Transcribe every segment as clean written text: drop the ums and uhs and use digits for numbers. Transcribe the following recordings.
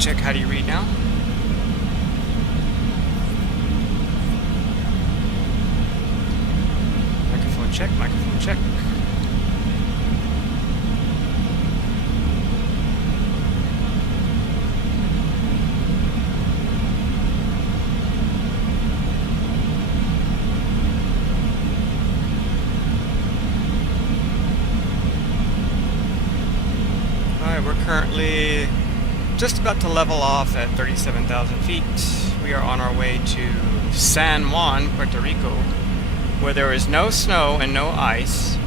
check, how do you read now? Microphone check, microphone check. Alright, we're currently just about to level off at 37,000 feet. We are on our way to San Juan, Puerto Rico, where there is no snow and no ice.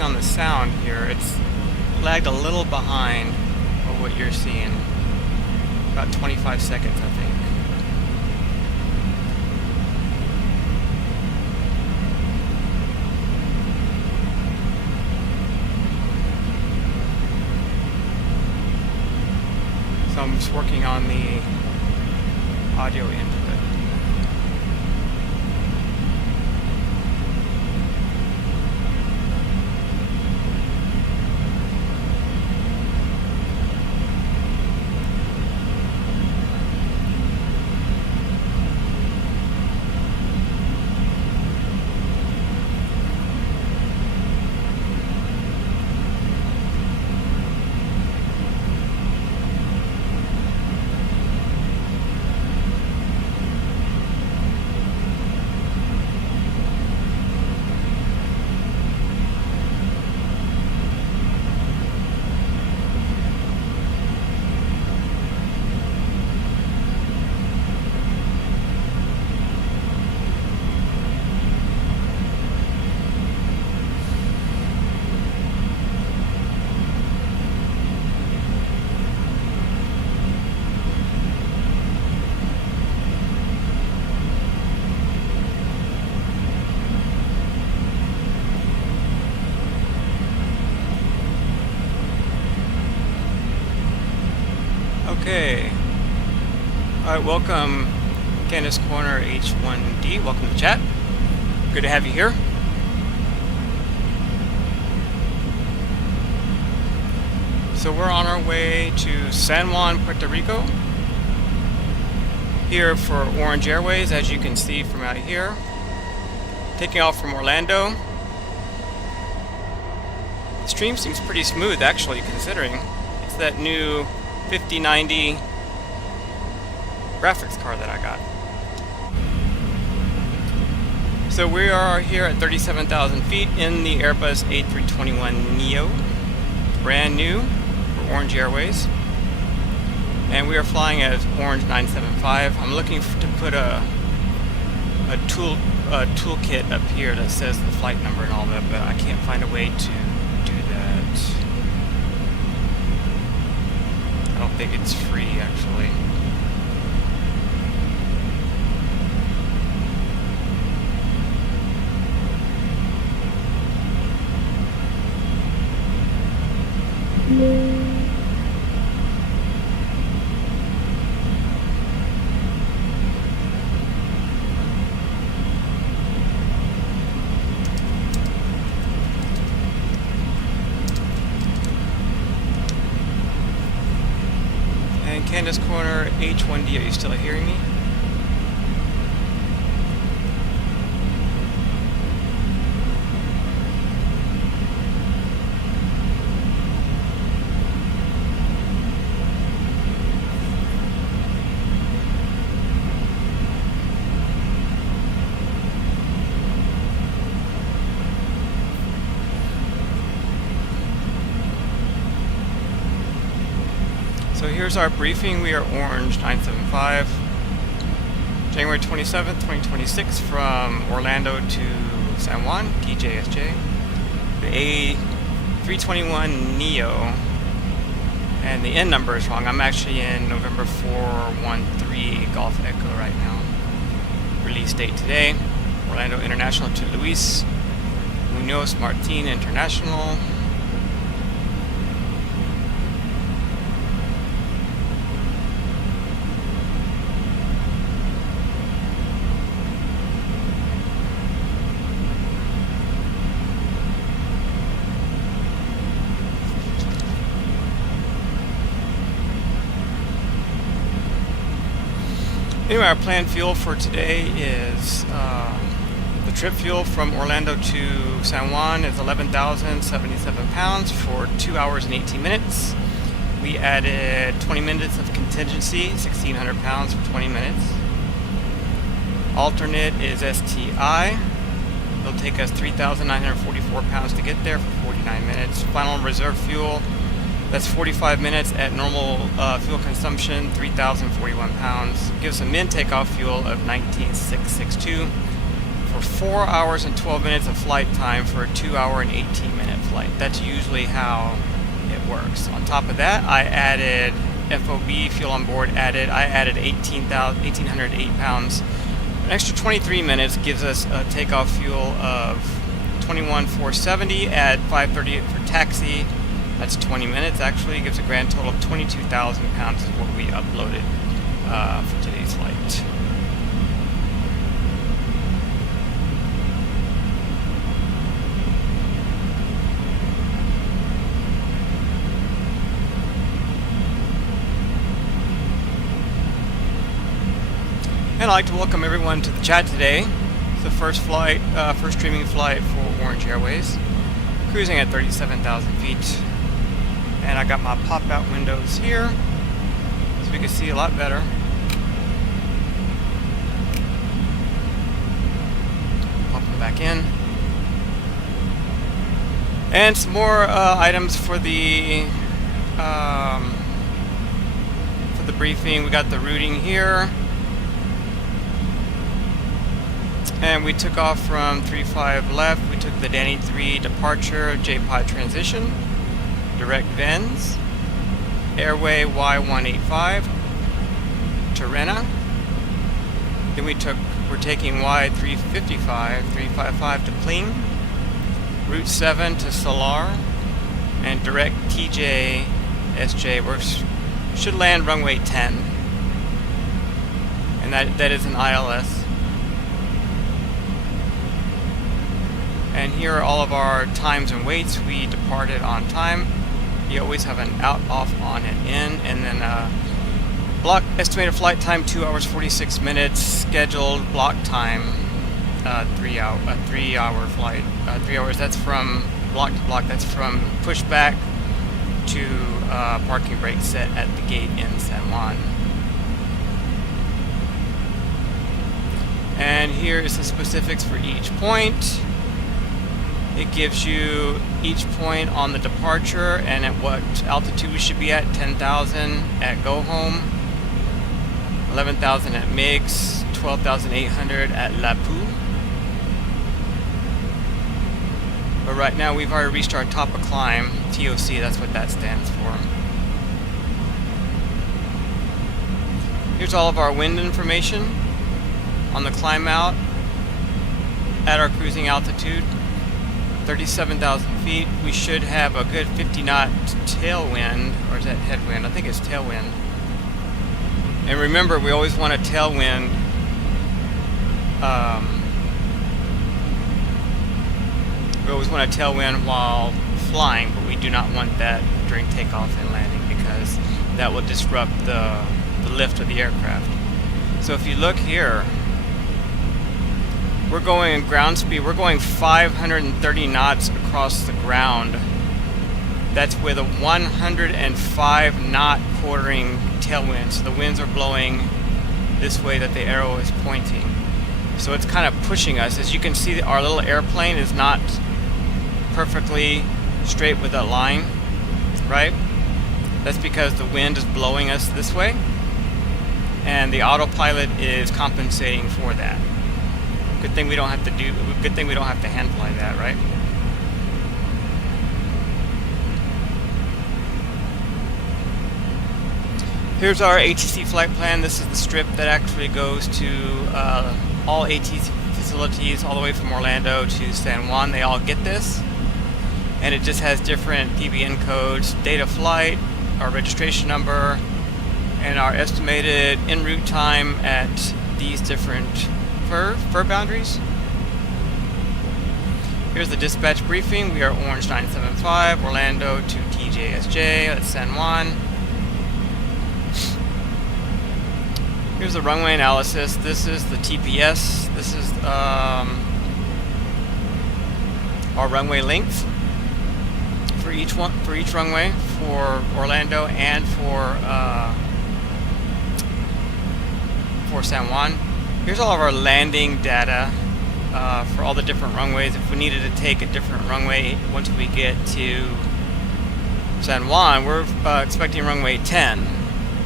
On the sound here, it's lagged a little behind of what you're seeing, about 25 seconds I think. So I'm just working on the audio input. Okay. Alright, welcome Candace Corner H1D. Welcome to the chat. Good to have you here. So we're on our way to San Juan, Puerto Rico. Here for Orange Airways, as you can see from out here. Taking off from Orlando. The stream seems pretty smooth actually, considering it's that new 5090 graphics card that I got. So we are here at 37,000 feet in the Airbus A321NEO, brand new for Orange Airways, and we are flying as Orange 975. I'm looking to put a toolkit up here that says the flight number and all that, but I can't find a way to do that. I don't think it's free, actually. Candace Corner H1D, are you still hearing me? So here's our briefing. We are Orange 975, January 27th, 2026, from Orlando to San Juan, Tjsj. The A321NEO, and the N number is wrong. I'm actually in November 413 Golf Echo right now. Release date today. Orlando International to Luis Munoz Martin International. Anyway, our planned fuel for today is the trip fuel from Orlando to San Juan is 11,077 pounds for 2 hours and 18 minutes. We added 20 minutes of contingency, 1,600 pounds for 20 minutes. Alternate is STI. It'll take us 3,944 pounds to get there for 49 minutes. Final reserve fuel, that's 45 minutes at normal fuel consumption, 3,041 pounds. Gives a min takeoff fuel of 19,662 for 4 hours and 12 minutes of flight time for a 2 hour and 18 minute flight. That's usually how it works. On top of that, I added FOB fuel on board. I added 1,808 pounds. An extra 23 minutes gives us a takeoff fuel of 21,470 at 5:30 for taxi. That's 20 minutes actually. Gives a grand total of 22,000 pounds is what we uploaded for today's flight. And I'd like to welcome everyone to the chat today. It's the first streaming flight for Orange Airways. Cruising at 37,000 feet. And I got my pop-out windows here, so we can see a lot better. Pop them back in. And some more items for the briefing. We got the routing here. And we took off from 35 left. We took the Danny 3 departure, JPod transition. Direct Vens, Airway Y185, Tirrena. Then we're taking Y355, 355 to Pling, Route 7 to Salar, and direct Tjsj, we should land runway 10. And that is an ILS. And here are all of our times and weights. We departed on time. You always have an out, off, on, and in. And then block estimated flight time 2 hours 46 minutes. Scheduled block time 3 hour flight. 3 hours. That's from block to block. That's from pushback to parking brake set at the gate in San Juan. And here is the specifics for each point. It gives you each point on the departure and at what altitude we should be at. 10,000 at go home, 11,000 at MIGS, 12,800 at Lapu. But right now we've already reached our top of climb, TOC, that's what that stands for. Here's all of our wind information on the climb out at our cruising altitude. 37,000 feet, we should have a good 50 knot tailwind, or is that headwind? I think it's tailwind. And remember, we always want a tailwind while flying, but we do not want that during takeoff and landing because that will disrupt the lift of the aircraft. So if you look here, we're going ground speed, we're going 530 knots across the ground. That's with a 105 knot quartering tailwind. So the winds are blowing this way that the arrow is pointing. So it's kind of pushing us. As you can see, our little airplane is not perfectly straight with that line, right? That's because the wind is blowing us this way, and the autopilot is compensating for that. Good thing we don't have to hand fly that, right? Here's our ATC flight plan. This is the strip that actually goes to all ATC facilities all the way from Orlando to San Juan, they all get this. And it just has different PBN codes, date of flight, our registration number, and our estimated en route time at these different fur boundaries. Here's the dispatch briefing. We are Orange 975, Orlando to Tjsj, that's San Juan. Here's the runway analysis. This is the TPS. This is our runway length for each runway for Orlando and for San Juan. Here's all of our landing data for all the different runways. If we needed to take a different runway once we get to San Juan, we're expecting runway 10,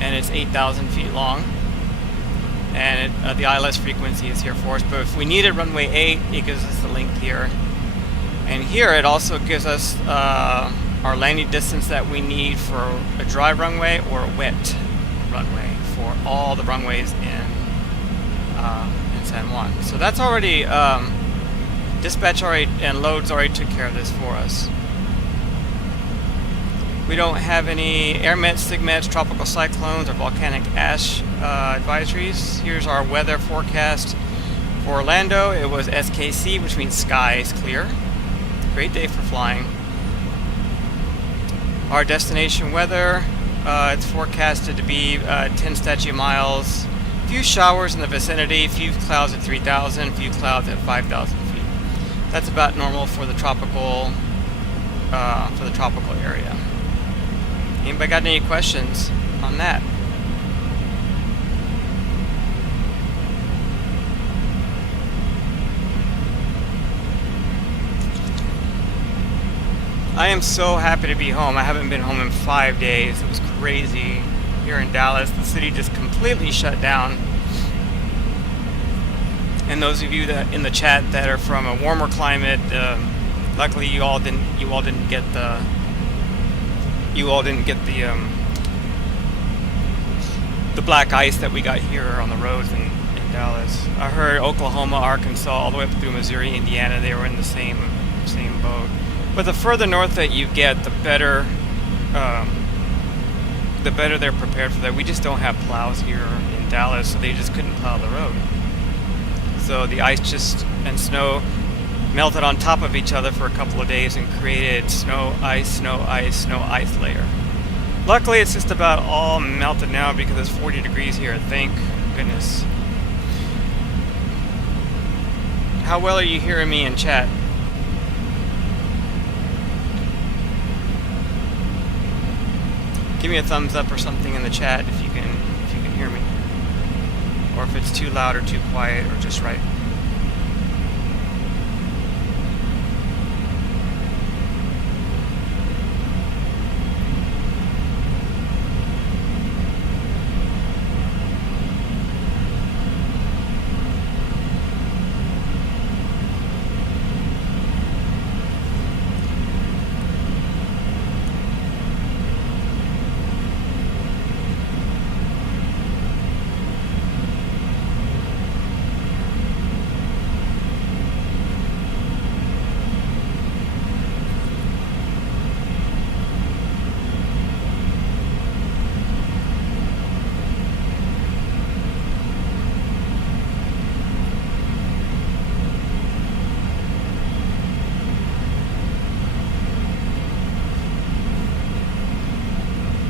and it's 8,000 feet long. And the ILS frequency is here for us. But if we needed runway 8, it gives us the length here. And here it also gives us our landing distance that we need for a dry runway or a wet runway for all the runways in San Juan. So that's already, dispatch already and loads already took care of this for us. We don't have any airmets, SIGMETs, tropical cyclones, or volcanic ash advisories. Here's our weather forecast for Orlando. It was SKC, which means sky is clear. Great day for flying. Our destination weather, it's forecasted to be 10 statute miles. Few showers in the vicinity, few clouds at 3,000, few clouds at 5,000 feet. That's about normal for the tropical area. Anybody got any questions on that? I am so happy to be home. I haven't been home in 5 days. It was crazy here in Dallas. The city just completely shut down. And those of you that in the chat that are from a warmer climate, luckily you all didn't get the black ice that we got here on the roads in Dallas. I heard Oklahoma, Arkansas, all the way up through Missouri, Indiana, they were in the same boat. But the further north that you get, the better they're prepared for that. We just don't have plows here in Dallas, so they just couldn't plow the road. So the ice and snow melted on top of each other for a couple of days and created snow ice layer. Luckily, it's just about all melted now because it's 40 degrees here. Thank goodness. How well are you hearing me in chat? Give me a thumbs up or something in the chat if you can hear me, or if it's too loud or too quiet or just right.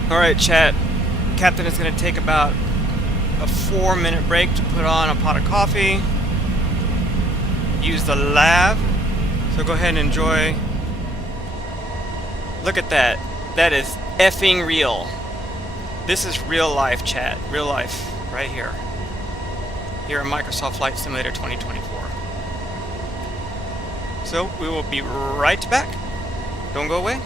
Alright, chat. Captain is going to take about a 4-minute break to put on a pot of coffee. Use the lab. So go ahead and enjoy. Look at that. That is effing real. This is real life, chat. Real life. Right here. Here in Microsoft Flight Simulator 2024. So we will be right back. Don't go away.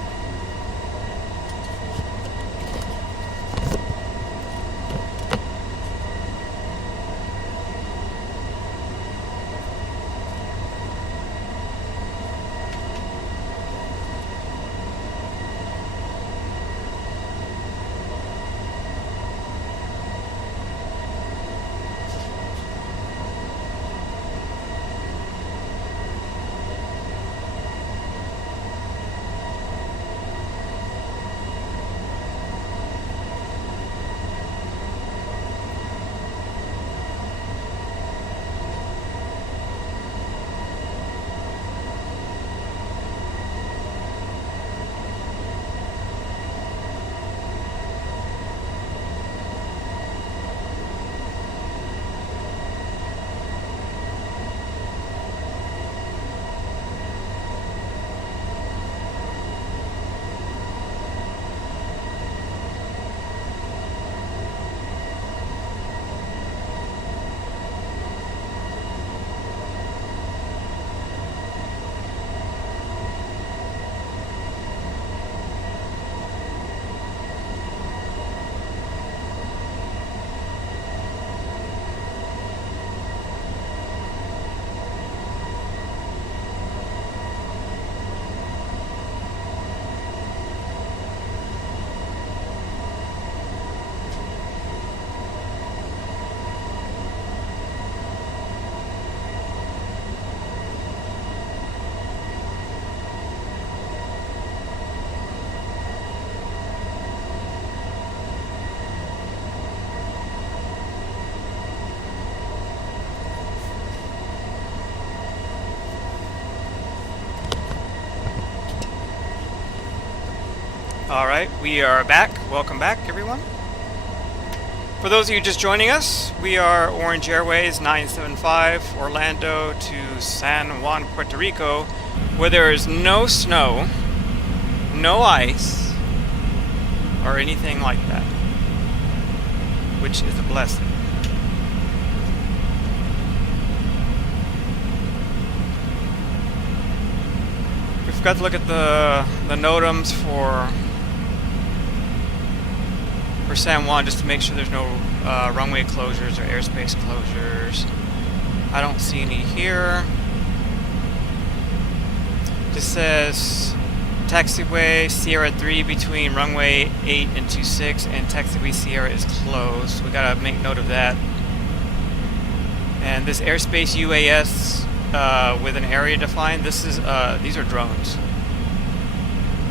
Alright, we are back. Welcome back, everyone. For those of you just joining us, we are Orange Airways 975 Orlando to San Juan, Puerto Rico, where there is no snow, no ice, or anything like that, which is a blessing. We forgot to look at the NOTAMs for San Juan, just to make sure there's no runway closures or airspace closures. I don't see any here. This says taxiway Sierra 3 between runway 8 and 26, and taxiway Sierra is closed. So we gotta make note of that. And this airspace UAS with an area defined. This is these are drones.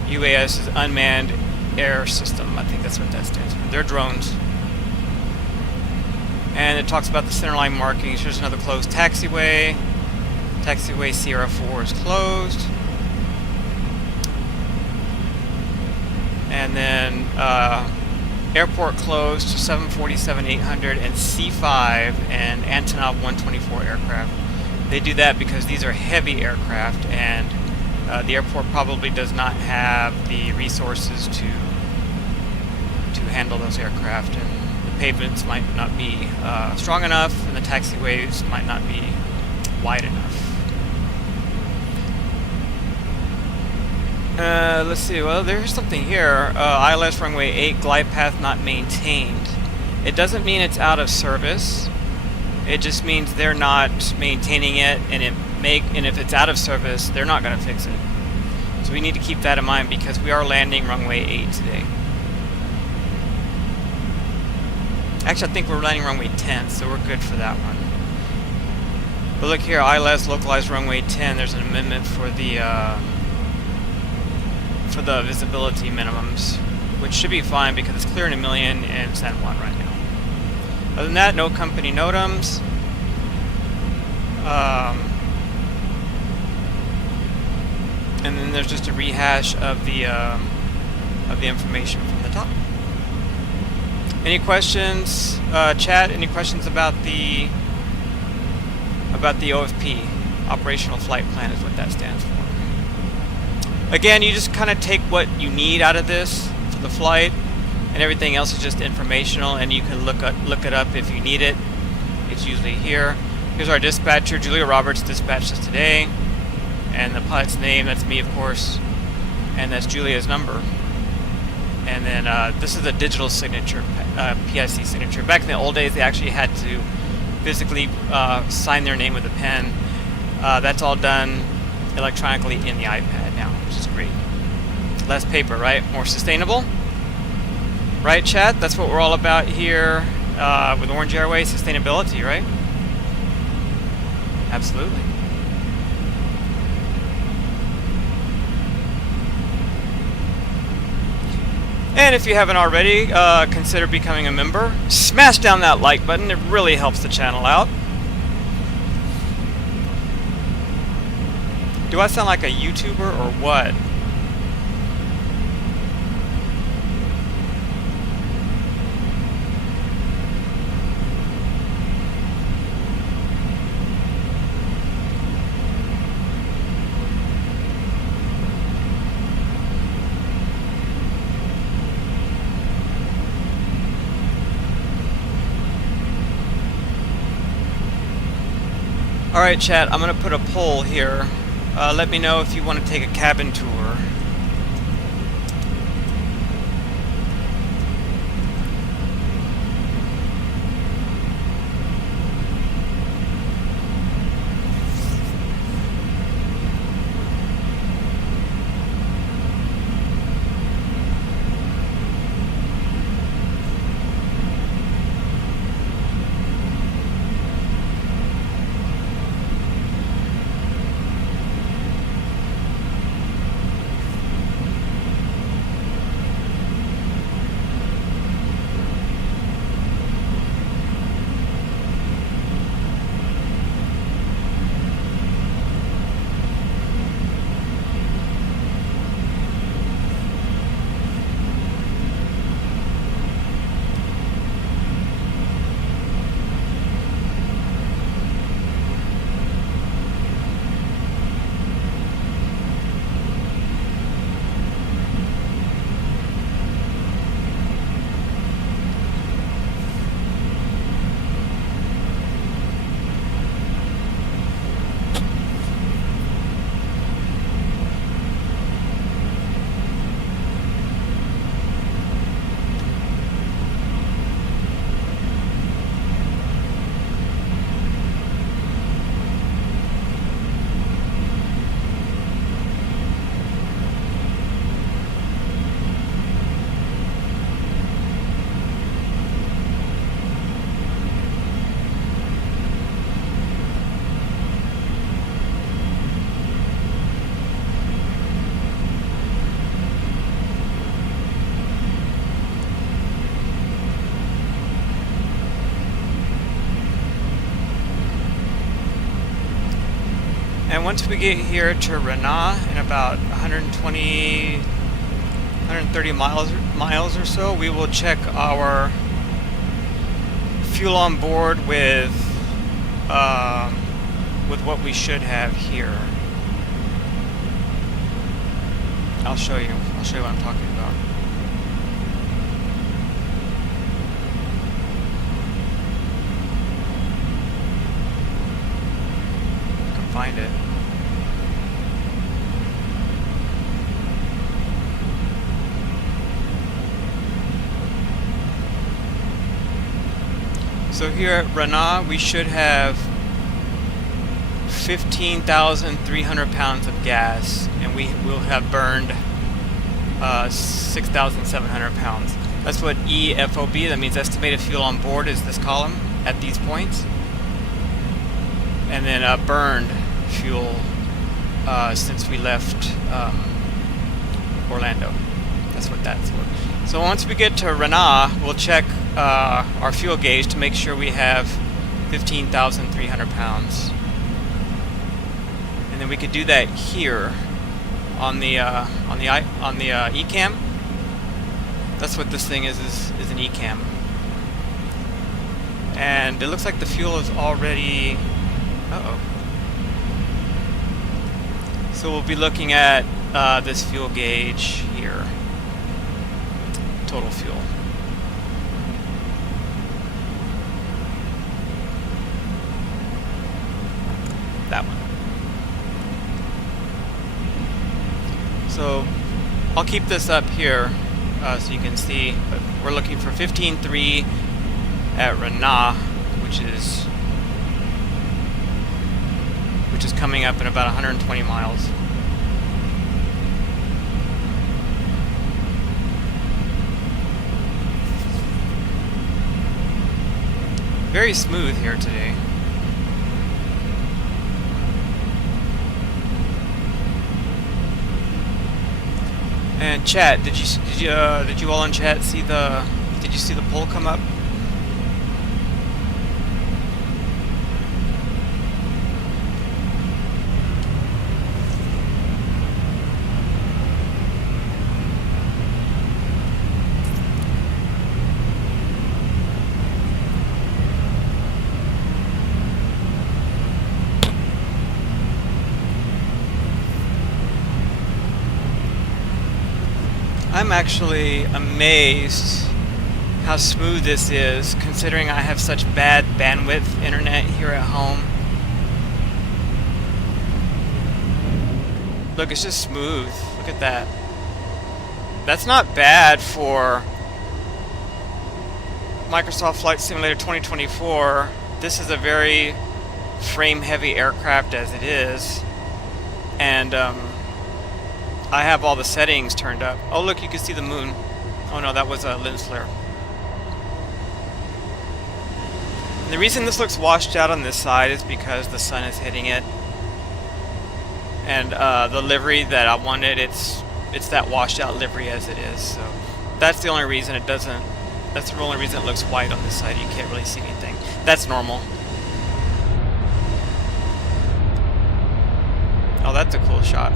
UAS is unmanned air system. I think that's what that stands for. They're drones. And it talks about the centerline markings. Here's another closed taxiway. Taxiway Sierra 4 is closed. And then airport closed to 747-800 and C5 and Antonov 124 aircraft. They do that because these are heavy aircraft, and the airport probably does not have the resources to handle those aircraft, and the pavements might not be strong enough, and the taxiways might not be wide enough. Let's see, well, there's something here. ILS runway 8, glide path not maintained. It doesn't mean it's out of service. It just means they're not maintaining it, and if it's out of service, they're not going to fix it. So we need to keep that in mind because we are landing runway 8 today. Actually, I think we're landing runway 10, so we're good for that one. But look here, ILS localized runway 10. There's an amendment for the visibility minimums, which should be fine because it's clearing 1 million in San Juan right now. Other than that, no company NOTAMs. And then there's just a rehash of the information from the top. Any questions, chat? Any questions about the OFP? Operational Flight Plan is what that stands for. Again, you just kind of take what you need out of this for the flight, and everything else is just informational, and you can look it up if you need it. It's usually here. Here's our dispatcher. Julia Roberts dispatched us today, and the pilot's name, that's me, of course, and that's Julia's number. And then this is a digital signature, PIC signature. Back in the old days, they actually had to physically sign their name with a pen. That's all done electronically in the iPad now, which is great. Less paper, right? More sustainable. Right, chat? That's what we're all about here with Orange Airways, sustainability, right? Absolutely. And if you haven't already, consider becoming a member. Smash down that like button. It really helps the channel out. Do I sound like a YouTuber or what? Alright, chat, I'm going to put a poll here. Let me know if you want to take a cabin tour. And once we get here to Rennes in about 130 miles or so, we will check our fuel on board with what we should have here. I'll show you what I'm talking about. I can find it. So here at Rennes, we should have 15,300 pounds of gas, and we will have burned 6,700 pounds. That's what EFOB, that means estimated fuel on board, is this column at these points. And then burned fuel since we left Orlando. That's what that's for. So once we get to Rennes, we'll check our fuel gauge to make sure we have 15,300 pounds. And then we could do that here on the eCam. That's what this thing is an eCam. And it looks like the fuel is already. So we'll be looking at this fuel gauge here. Total fuel. That one. So I'll keep this up here so you can see, but we're looking for 15.3 at Rennes, which is coming up in about 120 miles. Very smooth here today. And chat, did you all in chat see the poll come up? I'm actually amazed how smooth this is, considering I have such bad bandwidth internet here at home. Look, it's just smooth. Look at that. That's not bad for Microsoft Flight Simulator 2024. This is a very frame-heavy aircraft as it is, and I have all the settings turned up. Oh look, you can see the moon. Oh no, that was a lens flare. And the reason this looks washed out on this side is because the sun is hitting it. And the livery that I wanted, it's that washed out livery as it is. So that's the only reason it doesn't, that's the only reason it looks white on this side. You can't really see anything. That's normal. Oh, that's a cool shot.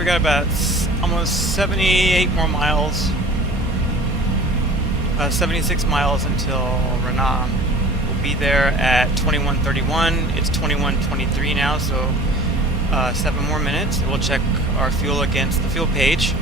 we got about almost 78 more miles. 76 miles until Rennes. We'll be there at 21:31. It's 21:23 now, so 7 more minutes. We'll check our fuel against the fuel page.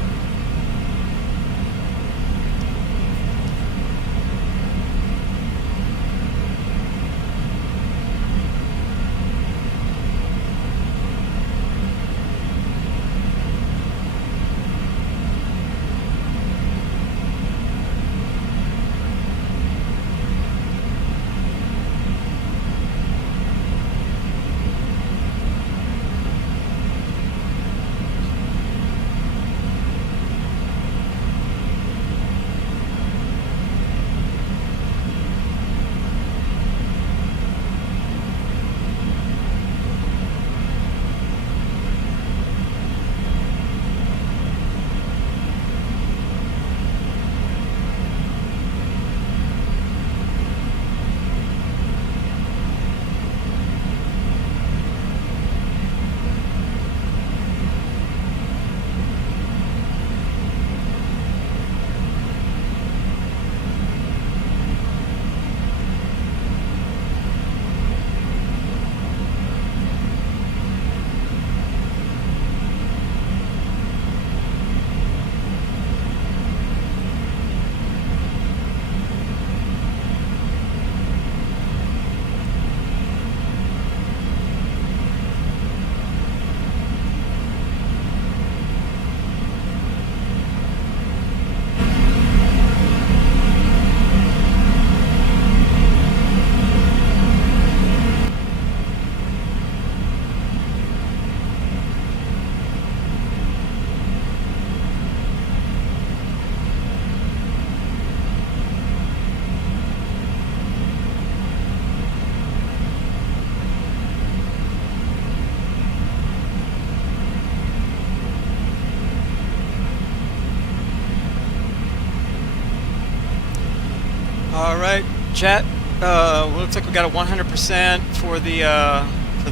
Alright, chat. Looks like we got a 100% for the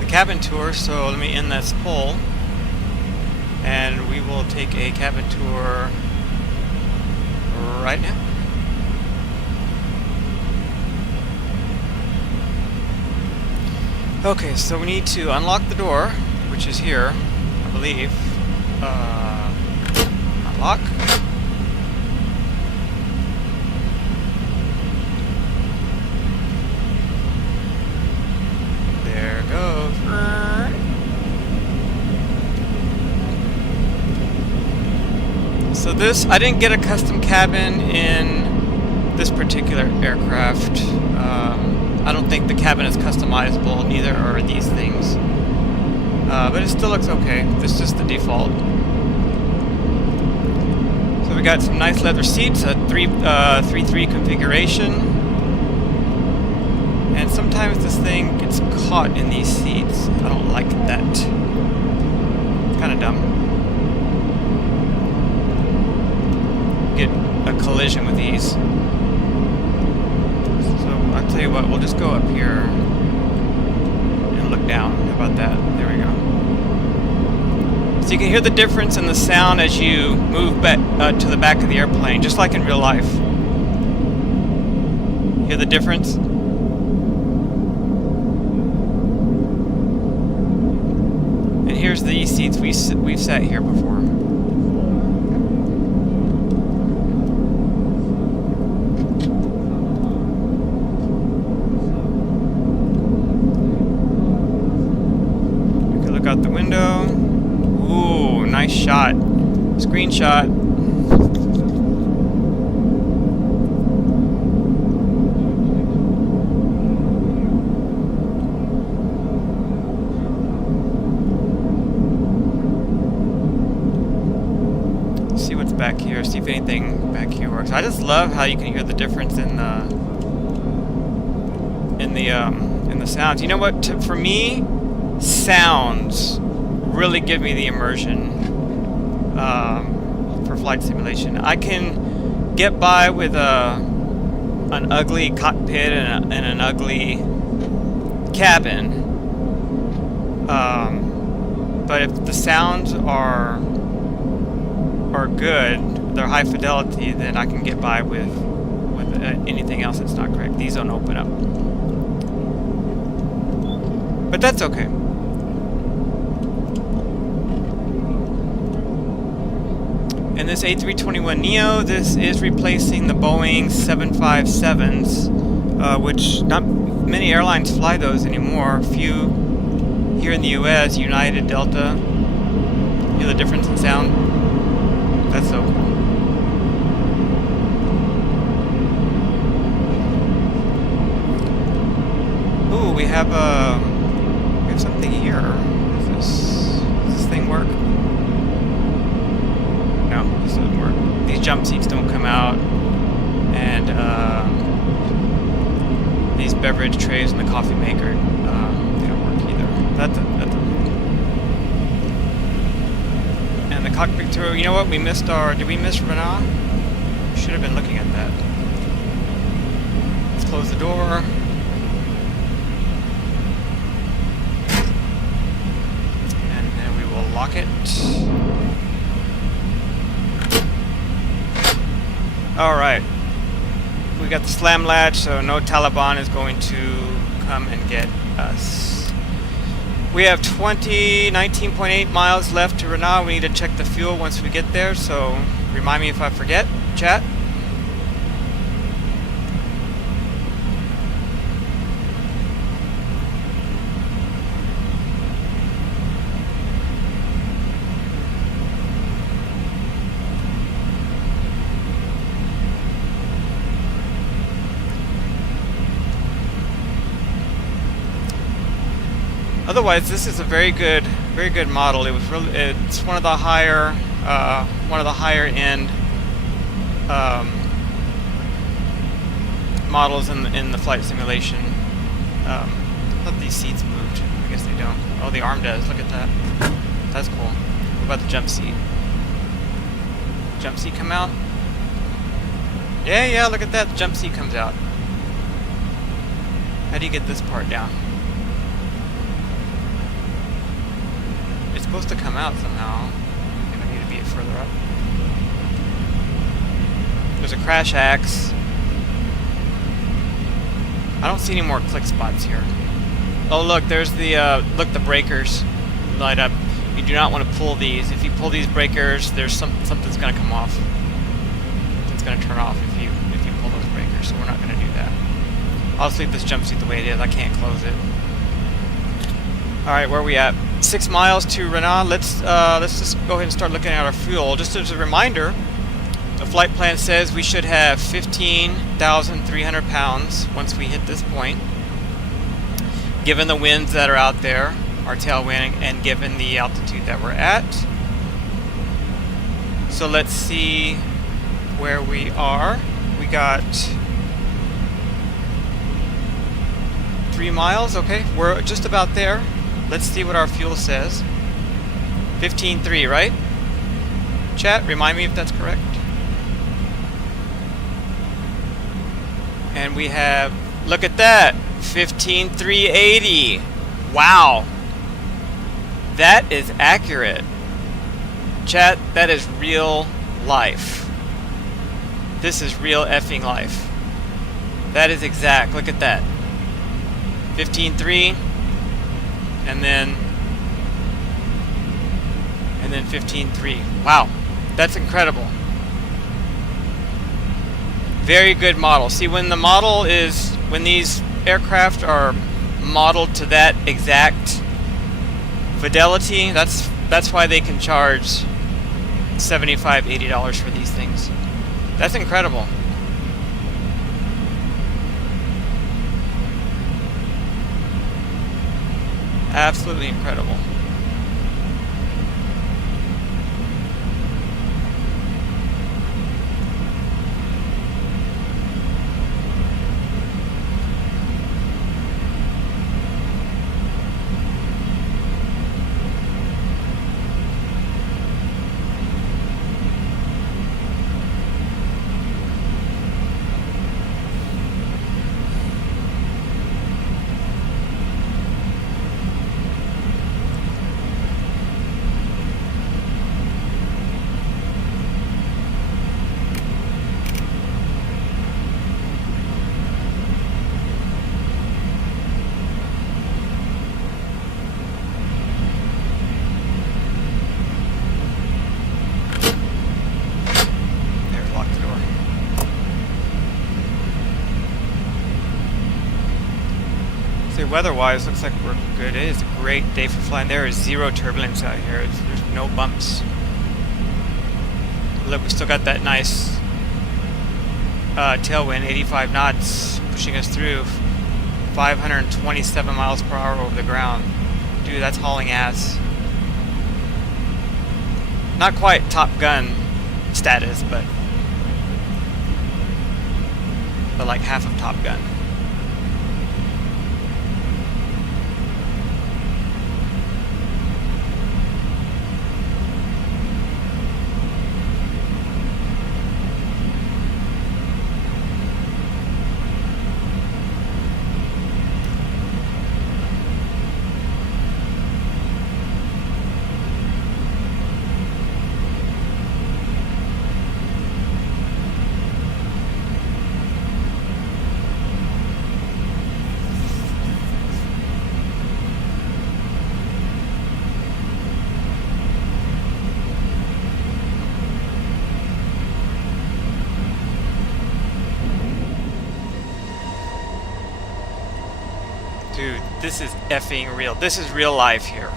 cabin tour, so let me end this poll. And we will take a cabin tour right now. Okay, so we need to unlock the door, which is here, I believe. Unlock. There goes. So this, I didn't get a custom cabin in this particular aircraft. I don't think the cabin is customizable, neither are these things. But it still looks okay. This is just the default. So we got some nice leather seats, a 3.3 configuration. And sometimes this thing gets caught in these seats. I don't like that. It's kind of dumb. Get a collision with these. I'll tell you what, we'll just go up here and look down. How about that? There we go. So you can hear the difference in the sound as you move back to the back of the airplane, just like in real life. Hear the difference? And here's the seats we've sat here before. Out the window. Ooh, nice shot. Screenshot. See what's back here. See if anything back here works. I just love how you can hear the difference in the sounds. You know what? For me, sounds really give me the immersion for flight simulation. I can get by with an ugly cockpit and an ugly cabin, but if the sounds are are good, they're high fidelity, then I can get by with anything else that's not correct. These don't open up. But that's okay. And this A321NEO, this is replacing the Boeing 757s, which not many airlines fly those anymore. Few here in the US, United, Delta. Hear the difference in sound? That's so cool. Ooh, we have something here. Does this thing work? No, this doesn't work. These jump seats don't come out, and these beverage trays and the coffee maker, they don't work either. That's and the cockpit tour. You know what? We missed Did we miss Renault? We should have been looking at that. Let's close the door. Lock it. Alright. We got the slam latch, so no Taliban is going to come and get us. We have 19.8 miles left to Renault. We need to check the fuel once we get there, so remind me if I forget, chat. Otherwise, this is a very good model. It's one of the higher end models in the flight simulation. I thought these seats moved. I guess they don't. Oh, the arm does. Look at that. That's cool. What about the jump seat? Jump seat come out? Yeah. Look at that. The jump seat comes out. How do you get this part down? It's supposed to come out somehow. Maybe I need to be further up. There's a crash axe. I don't see any more click spots here. Oh look, there's the the breakers light up. You do not want to pull these. If you pull these breakers, there's something's going to come off. It's going to turn off if you pull those breakers. So we're not going to do that. I'll just leave this jumpsuit the way it is. I can't close it. All right, where are we at? 6 miles to Renault. Let's just go ahead and start looking at our fuel. Just as a reminder, the flight plan says we should have 15,300 pounds once we hit this point, given the winds that are out there, our tailwind, and given the altitude that we're at. So let's see where we are. We got 3 miles. Okay, we're just about there. Let's see what our fuel says. 15.3, right? Chat, remind me if that's correct. And we have, look at that, 15.380. Wow. That is accurate. Chat, that is real life. This is real effing life. That is exact. Look at that. 15.3. And then 15.3. Wow, that's incredible. Very good model. See, when these aircraft are modeled to that exact fidelity, that's why they can charge $75, $80 for these things. That's incredible. Absolutely incredible. weather-wise, looks like we're good. It is a great day for flying. There is zero turbulence out here. There's no bumps. Look, we still got that nice tailwind, 85 knots, pushing us through 527 miles per hour over the ground. Dude, that's hauling ass. Not quite Top Gun status, but like half of Top Gun. Dude, this is effing real. This is real life here.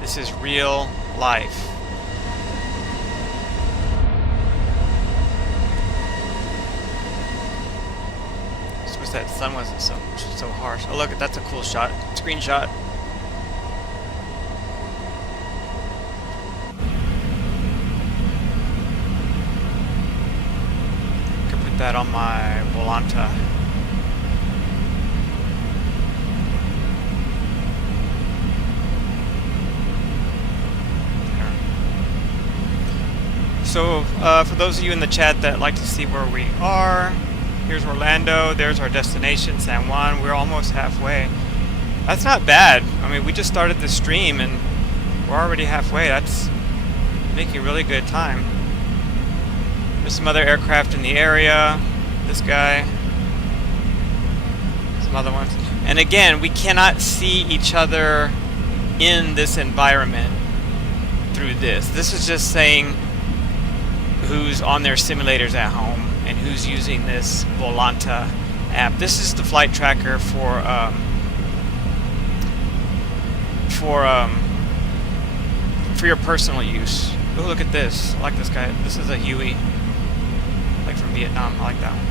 This is real life. Just wish that sun wasn't so harsh. Oh look, that's a cool shot. Screenshot. Could put that on my Volanta. So, for those of you in the chat that like to see where we are, here's Orlando, there's our destination, San Juan. We're almost halfway. That's not bad. I mean, we just started the stream and we're already halfway. That's making really good time. There's some other aircraft in the area. This guy. Some other ones. And again, we cannot see each other in this environment through this. This is just saying who's on their simulators at home and who's using this Volanta app. This is the flight tracker for your personal use. Oh, look at this. I like this guy. This is a Huey, like from Vietnam. I like that one.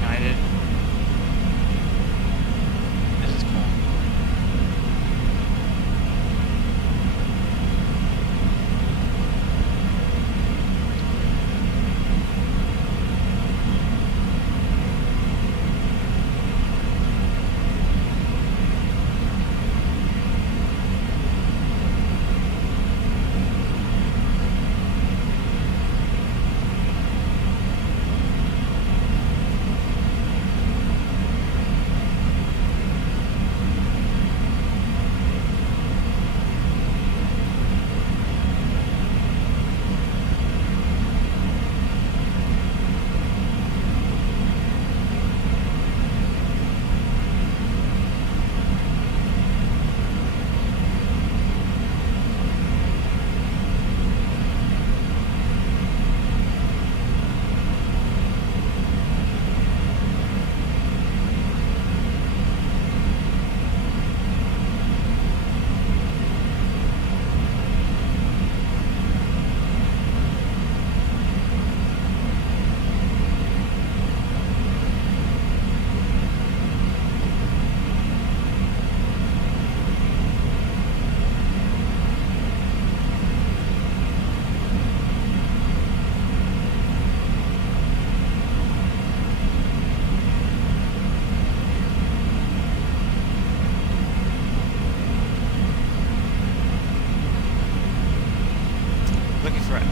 United. This is cool.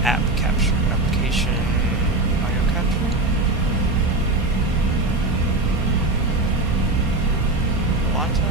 App capture, application, audio capture. Volanta.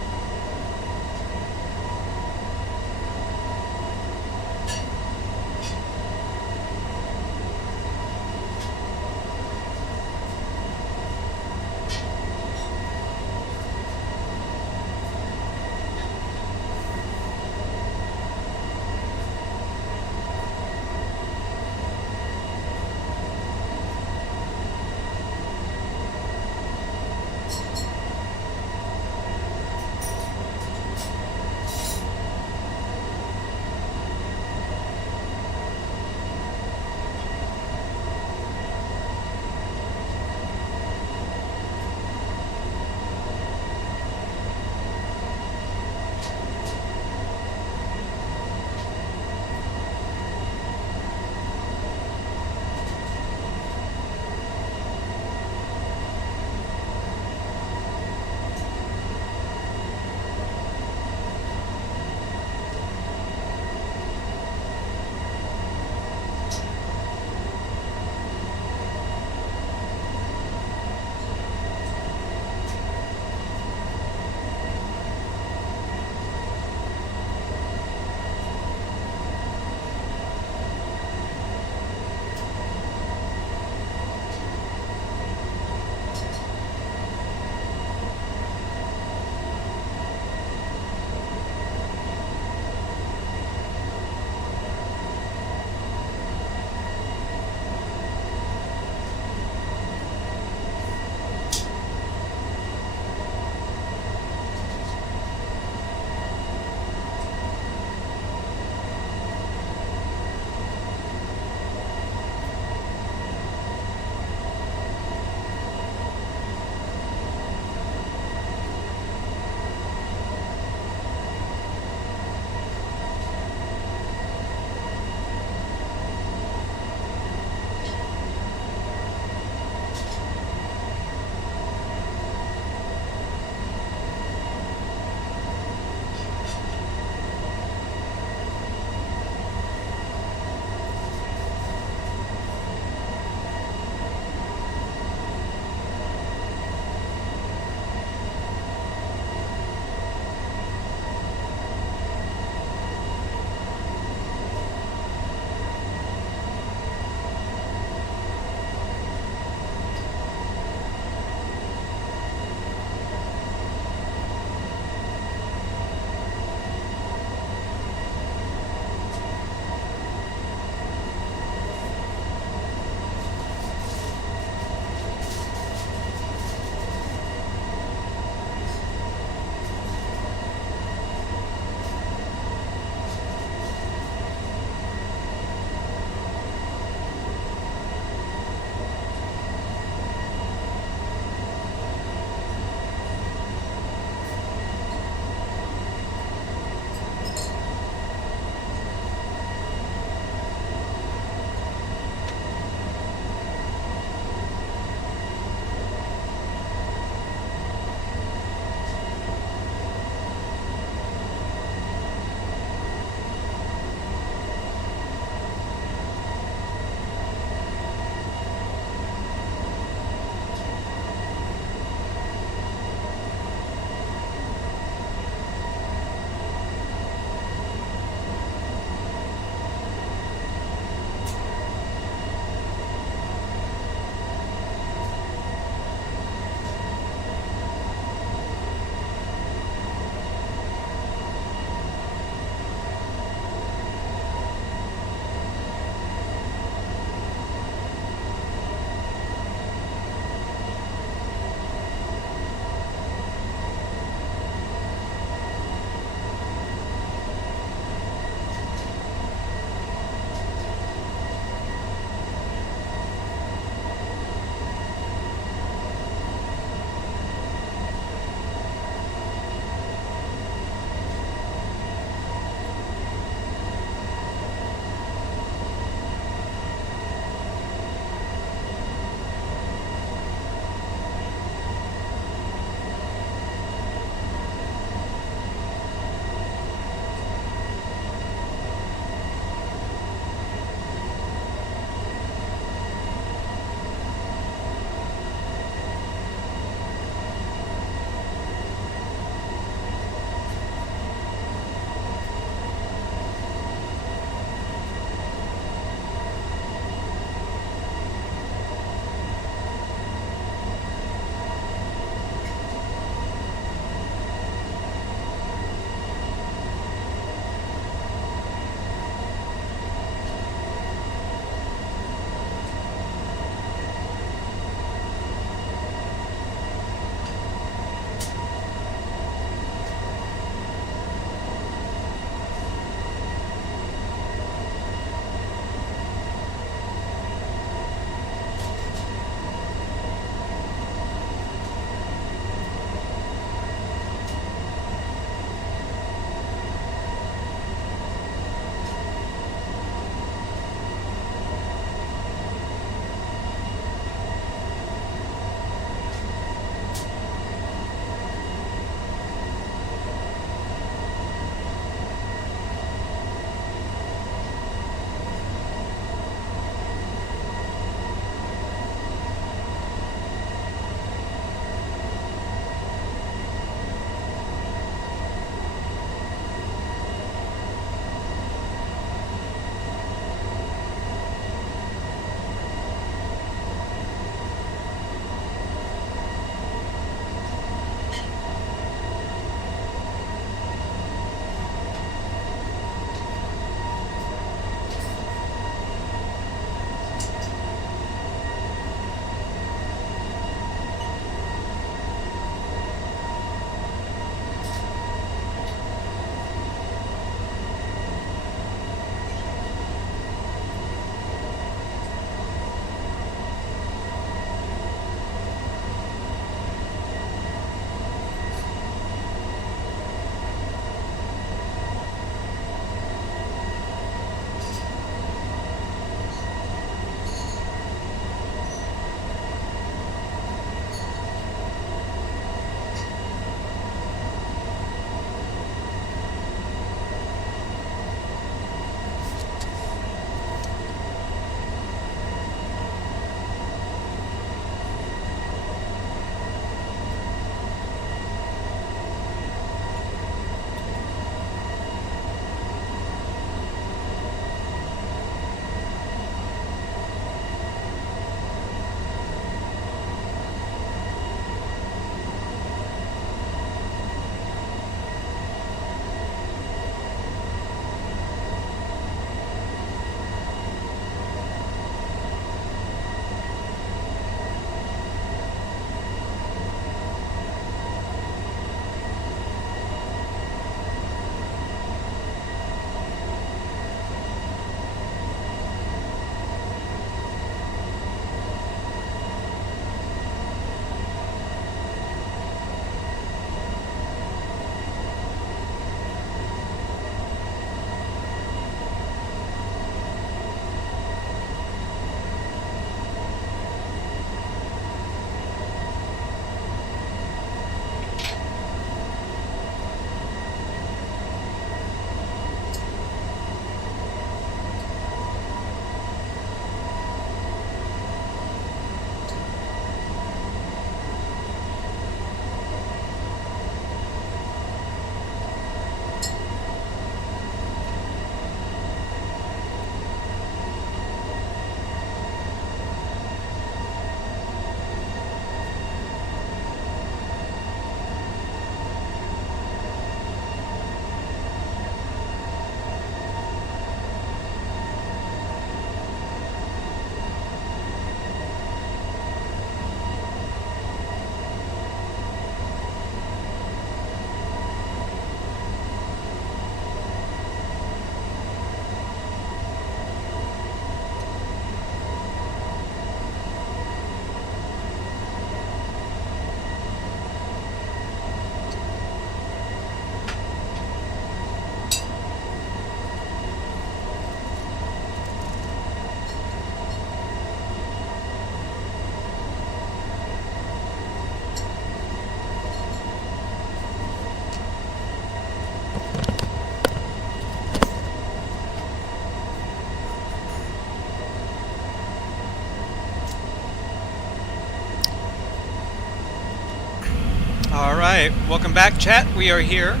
Alright, welcome back, chat. We are here.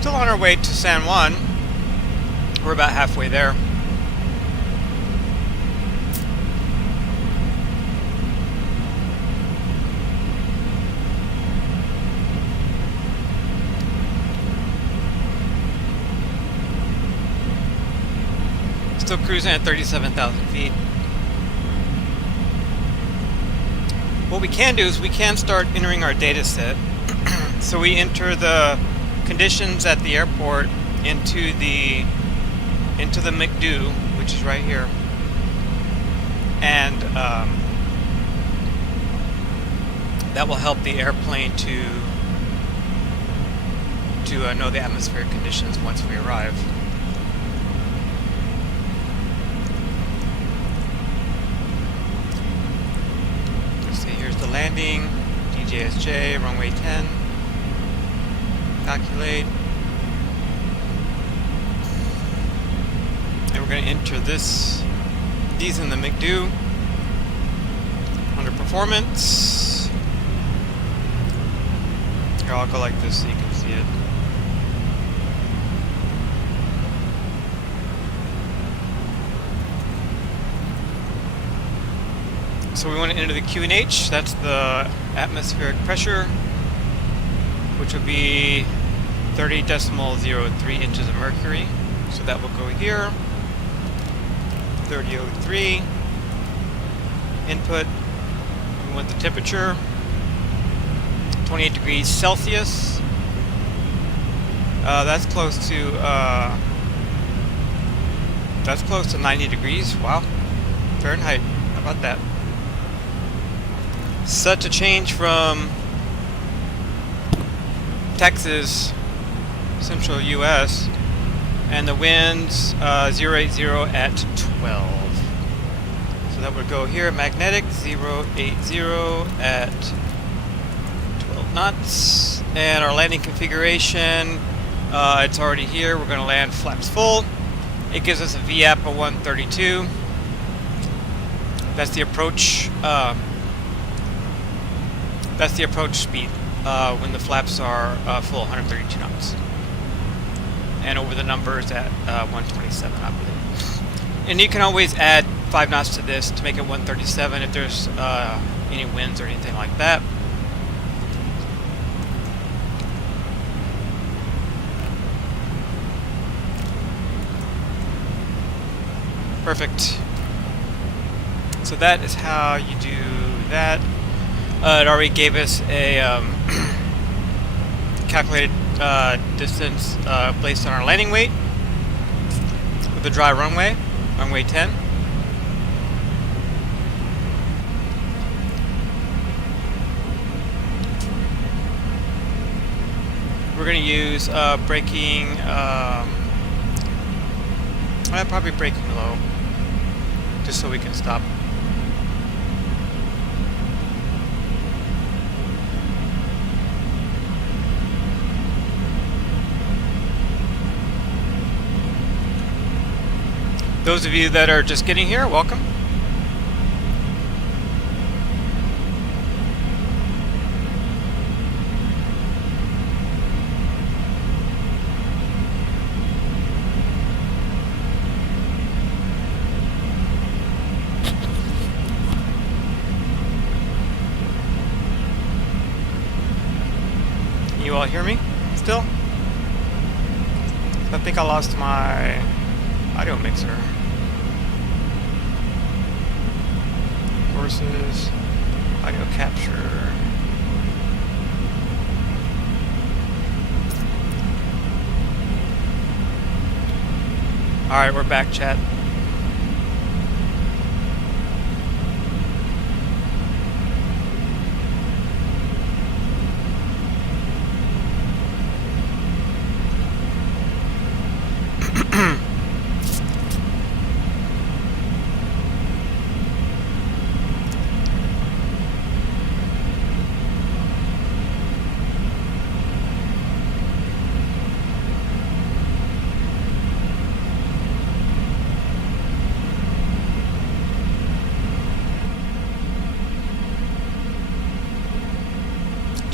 Still on our way to San Juan. We're about halfway there. Still cruising at 37,000 feet. What we can do is we can start entering our data set. So we enter the conditions at the airport into the McDo, which is right here, and that will help the airplane to know the atmospheric conditions once we arrive. The landing, Tjsj, runway 10, calculate, and we're going to enter these in the McDo under performance. Here, I'll go like this so you can see it. So we want to enter the QNH, that's the atmospheric pressure, which will be 30.03 inches of mercury. So that will go here, 30.03. Input, we want the temperature, 28 degrees Celsius. That's close to 90 degrees, wow, Fahrenheit, how about that? Such a change from Texas, central US, and the winds 080 at 12. So that would go here, magnetic 080 at 12 knots. And our landing configuration, it's already here. We're going to land flaps full. It gives us a VAP of 132. That's the approach. That's the approach speed when the flaps are full, 132 knots. And over the numbers at 127, I believe. And you can always add 5 knots to this to make it 137 if there's any winds or anything like that. Perfect. So that is how you do that. It already gave us a calculated distance based on our landing weight with the dry runway, runway 10. We're going to use braking, probably braking low, just so we can stop. Those of you that are just getting here, welcome. You all hear me still? I think I lost my audio mixer. Versus audio capture. Alright, we're back, chat.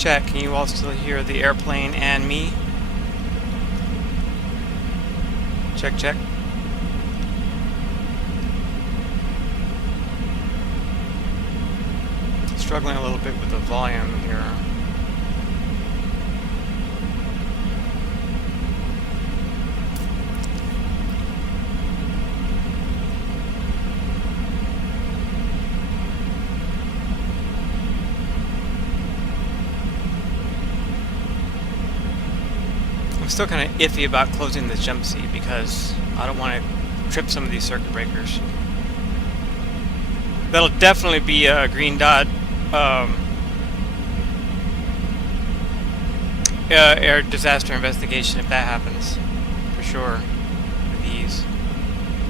Chat, can you all still hear the airplane and me? Check, check. Struggling a little bit with the volume here. I'm still kind of iffy about closing the jump seat because I don't want to trip some of these circuit breakers. That'll definitely be a green dot air disaster investigation if that happens, for sure. What are these?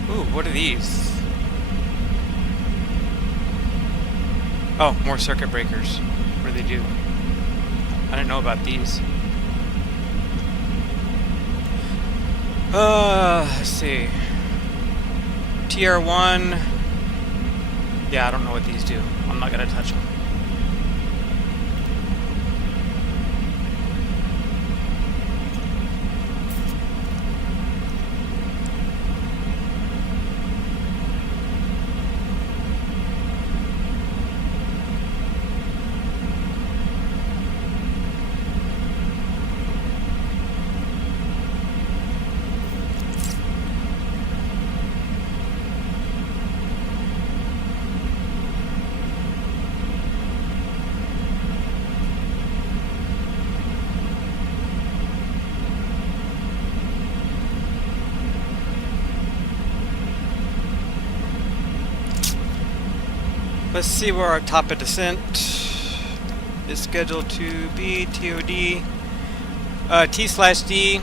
Ooh, what are these? Oh, more circuit breakers. What do they do? I don't know about these. Let's see. TR1. Yeah, I don't know what these do. I'm not gonna touch them. Let's see where our top of descent is scheduled to be. TOD T/D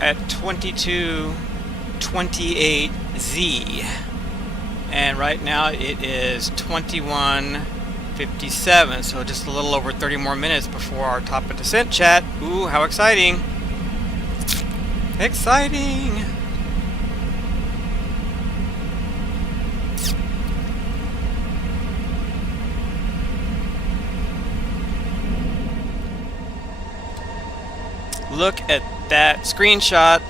at 22:28Z, and right now it is 21:57. So just a little over 30 more minutes before our top of descent. Chat. Ooh, how exciting! Exciting! Look at that screenshot.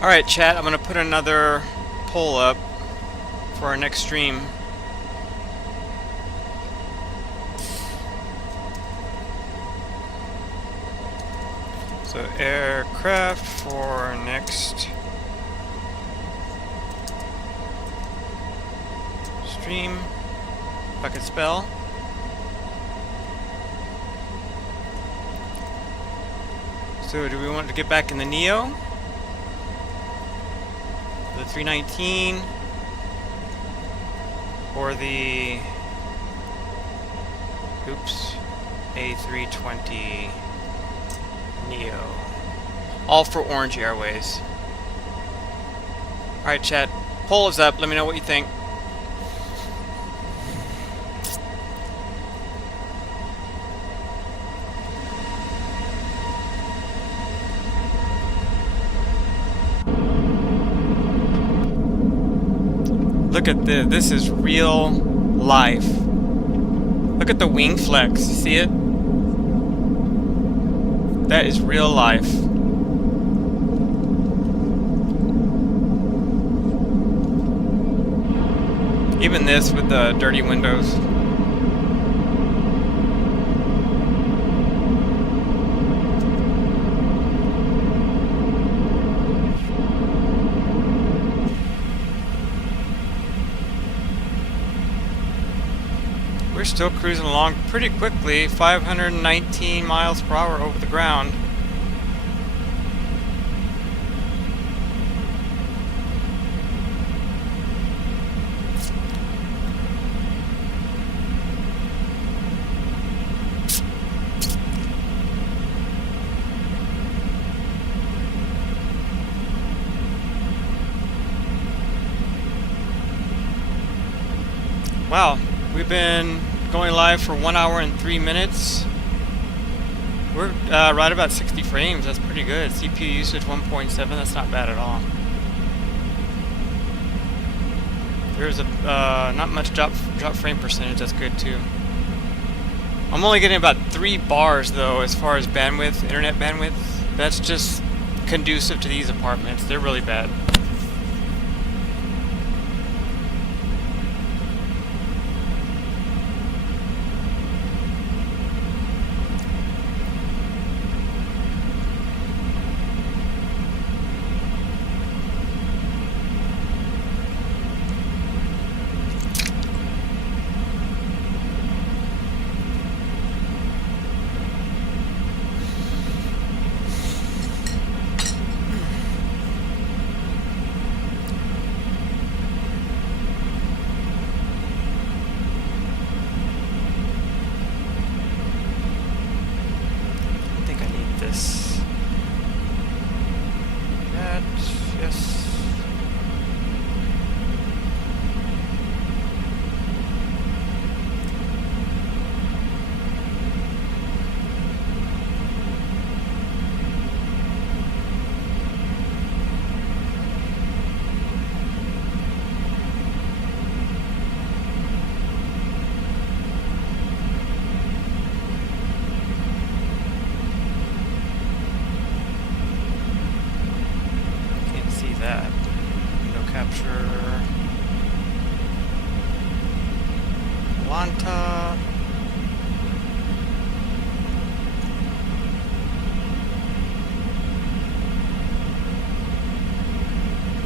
Alright, chat, I'm going to put another poll up for our next stream. So, aircraft for next stream, if I could spell. So, do we want to get back in the NEO? The 319 or the A320NEO, all for Orange Airways. Alright chat, poll is up, let me know what you think. Look at this. This is real life. Look at the wing flex. See it? That is real life. Even this with the dirty windows. We're still cruising along pretty quickly, 519 miles per hour over the ground. Wow, we've been going live for 1 hour and 3 minutes. We're right about 60 frames. That's pretty good. CPU usage 1.7. That's not bad at all. There's a not much drop frame percentage. That's good too. I'm only getting about 3 bars though as far as bandwidth, internet bandwidth. That's just conducive to these apartments. They're really bad.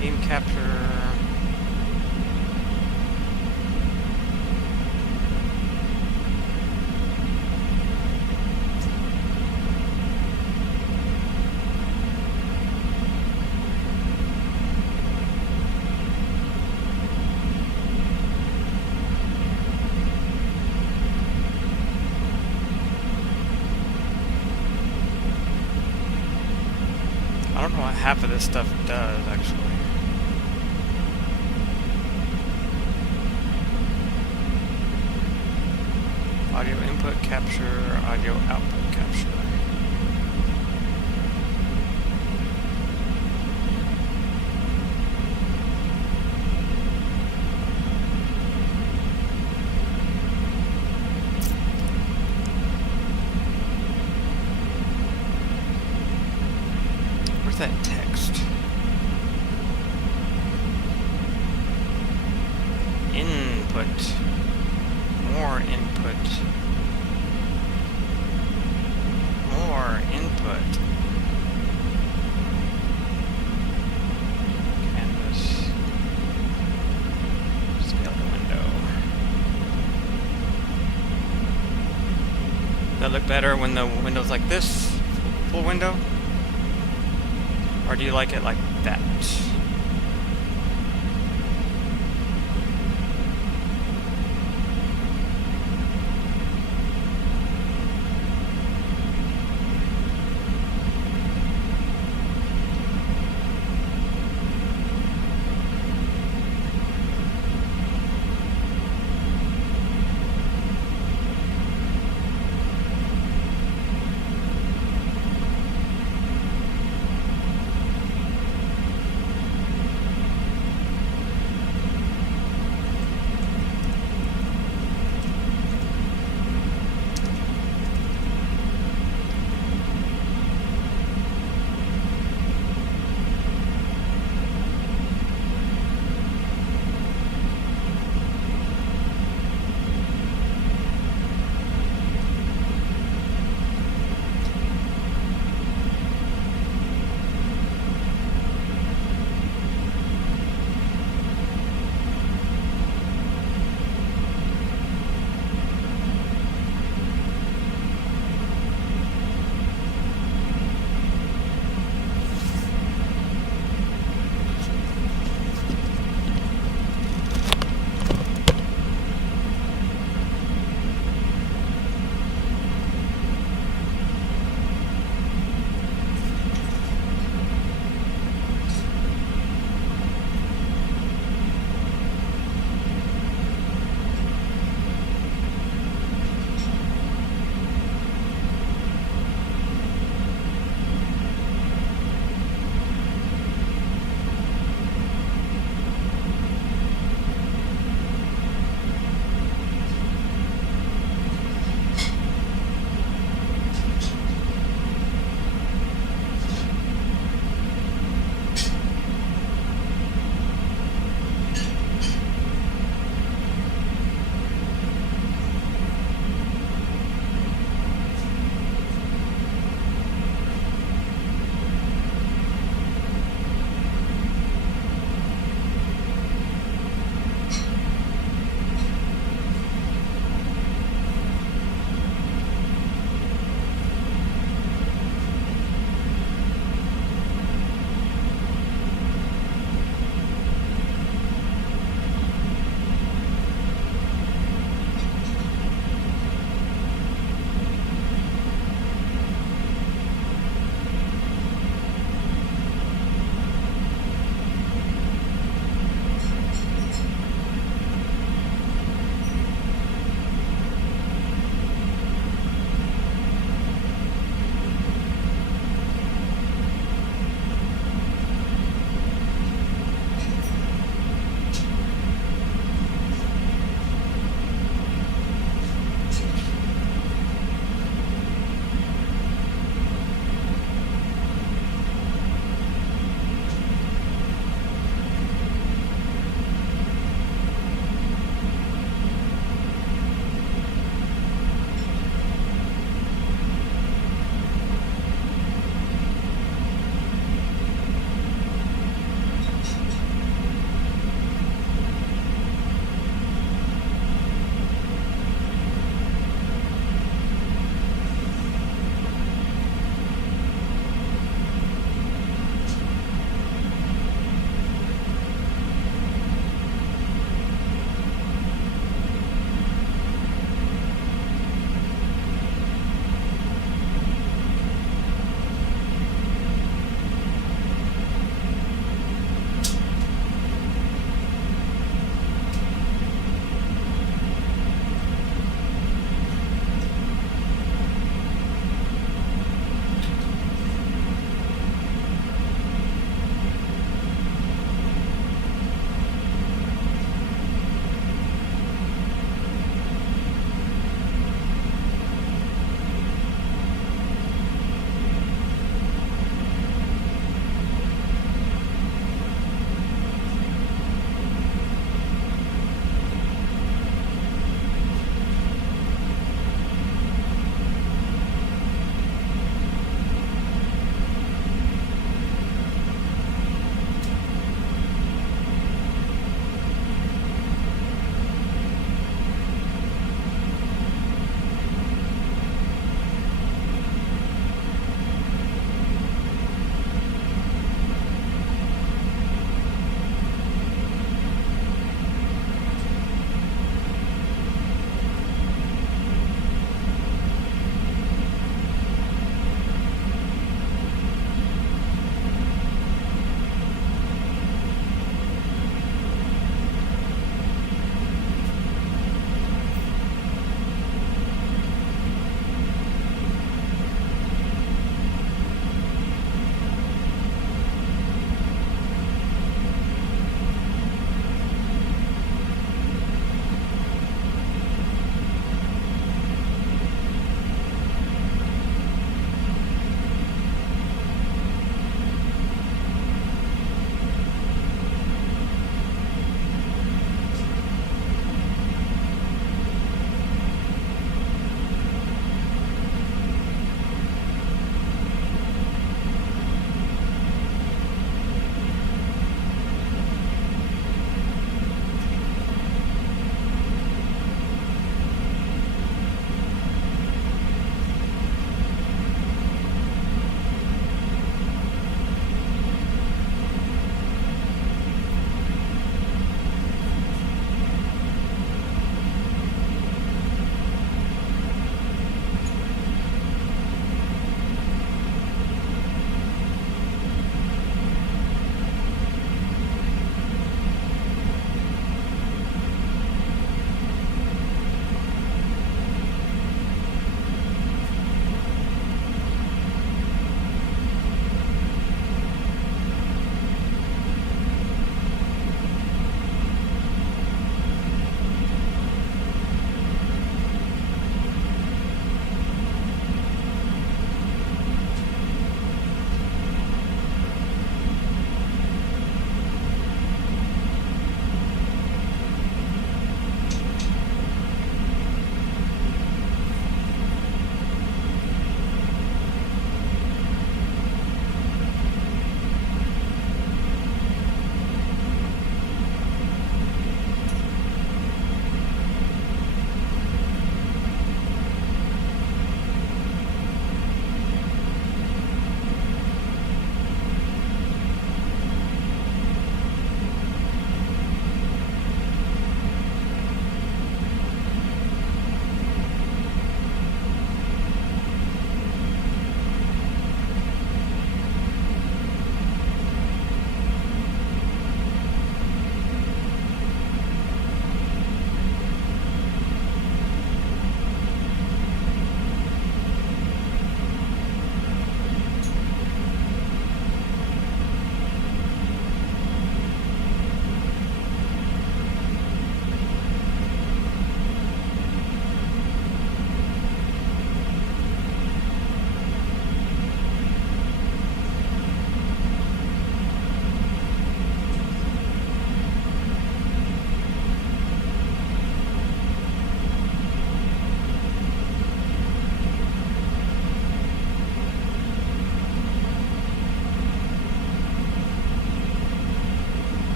Game capture. I don't know what half of this stuff does actually. Audio input capture, audio output capture. Where's that text? Input. More input. More input. Canvas. Scale the window. Does that look better when the window's like this? Full window? Or do you like it like that?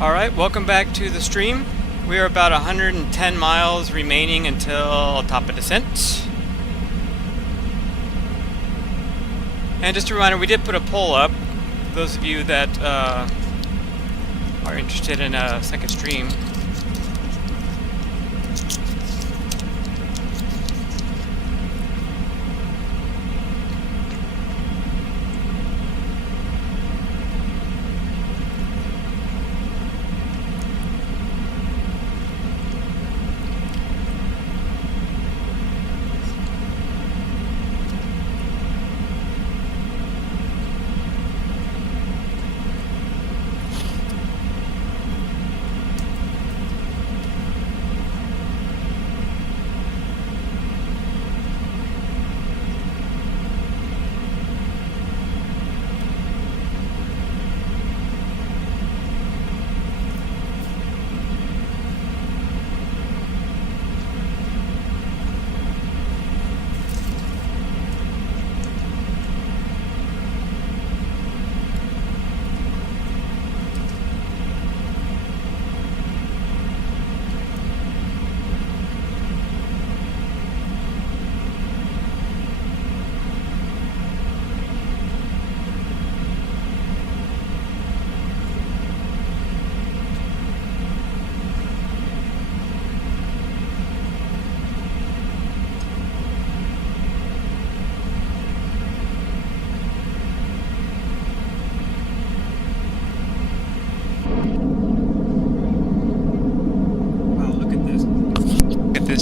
Alright, welcome back to the stream. We are about 110 miles remaining until top of descent. And just a reminder, we did put a poll up. For those of you that are interested in a second stream.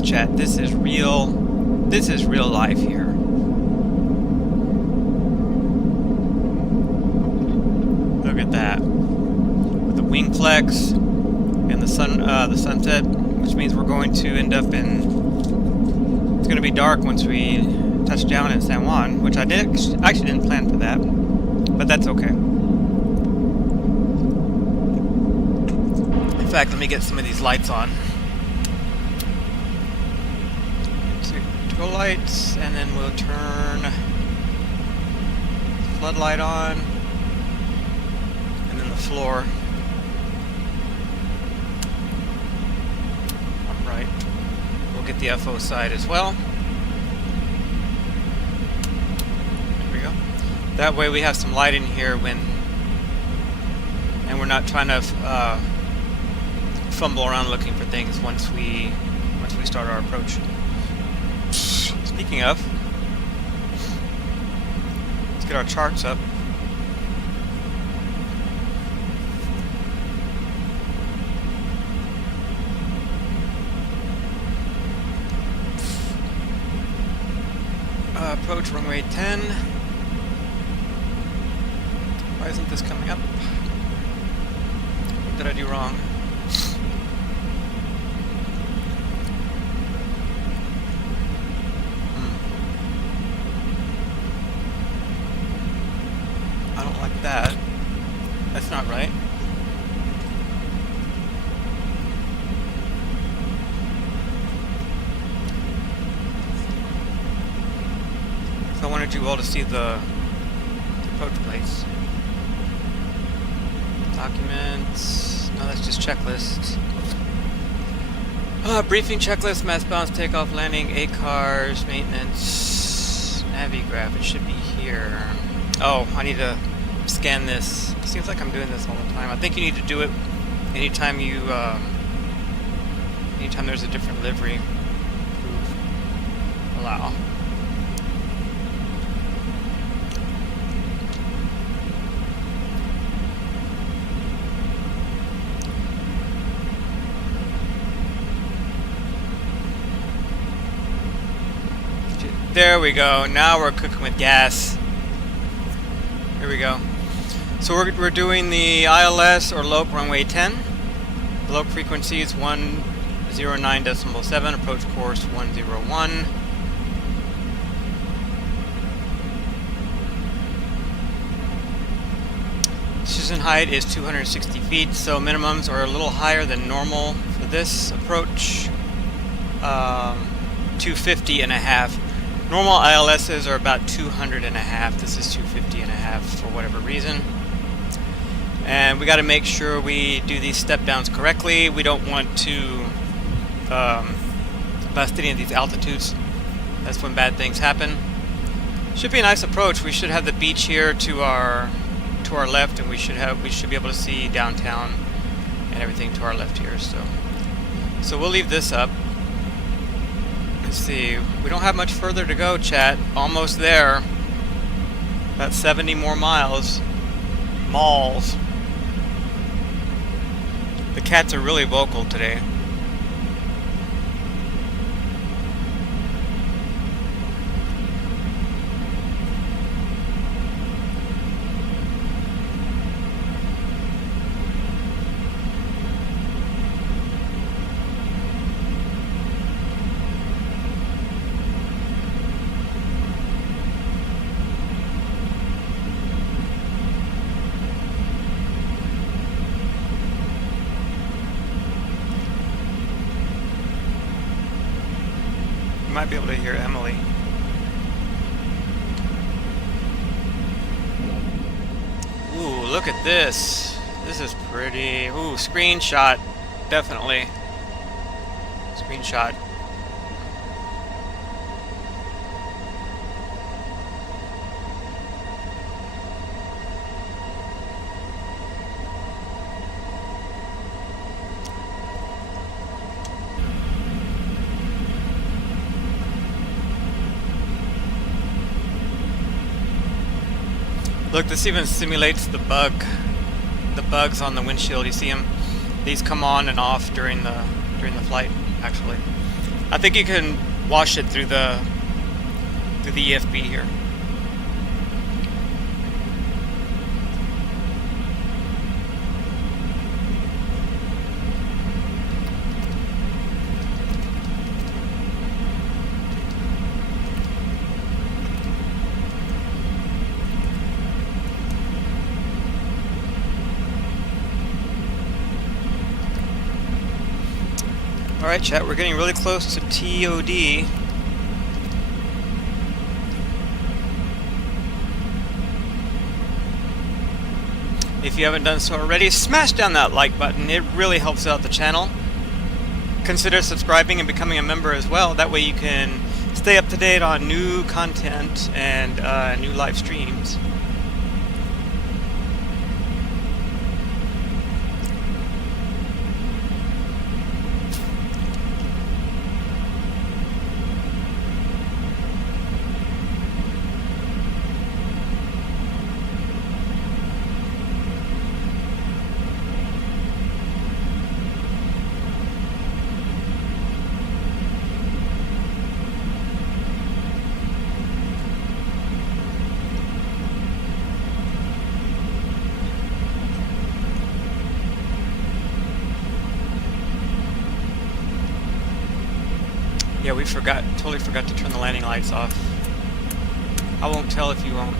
Chat. This is real life here. Look at that. With the wing flex and the sunset, which means we're going to end up in, it's going to be dark once we touch down in San Juan, which I actually didn't plan for that, but that's okay. In fact, let me get some of these lights on. Lights, and then we'll turn floodlight on, and then the floor. Alright, we'll get the FO side as well. There we go. That way we have some light in here and we're not trying to fumble around looking for things once we start our approach. Speaking of, let's get our charts up. Approach runway 10. Why isn't this coming up? What did I do wrong? That's not right. So I wanted you all to see the approach plates. Documents. No, that's just checklists. Briefing checklist, mass balance, takeoff, landing, ACARS, maintenance, Navigraph. It should be here. Oh, I need to scan this. Seems like I'm doing this all the time. I think you need to do it anytime you, anytime there's a different livery. Allow. There we go. Now we're cooking with gas. Here we go. So we're doing the ILS or LOP runway 10. The LOP frequency is 109.7, approach course 101. Decision height is 260 feet, so minimums are a little higher than normal for this approach. 250 and a half. Normal ILSs are about 200 and a half. This is 250 and a half for whatever reason. And we got to make sure we do these step downs correctly. We don't want to bust any of these altitudes. That's when bad things happen. Should be a nice approach. We should have the beach here to our left, and we should be able to see downtown and everything to our left here. So we'll leave this up. Let's see. We don't have much further to go, chat. Almost there. About 70 more miles. Malls. The cats are really vocal today. Might be able to hear Emily. Ooh, look at this. This is pretty. Ooh, screenshot. Definitely. Screenshot. Look, this even simulates the bugs on the windshield. You see them? These come on and off during the flight. Actually, I think you can wash it through the EFB here. Alright, chat, we're getting really close to TOD. If you haven't done so already, smash down that like button. It really helps out the channel. Consider subscribing and becoming a member as well. That way you can stay up to date on new content and new live streams. Yeah, we totally forgot to turn the landing lights off. I won't tell if you won't.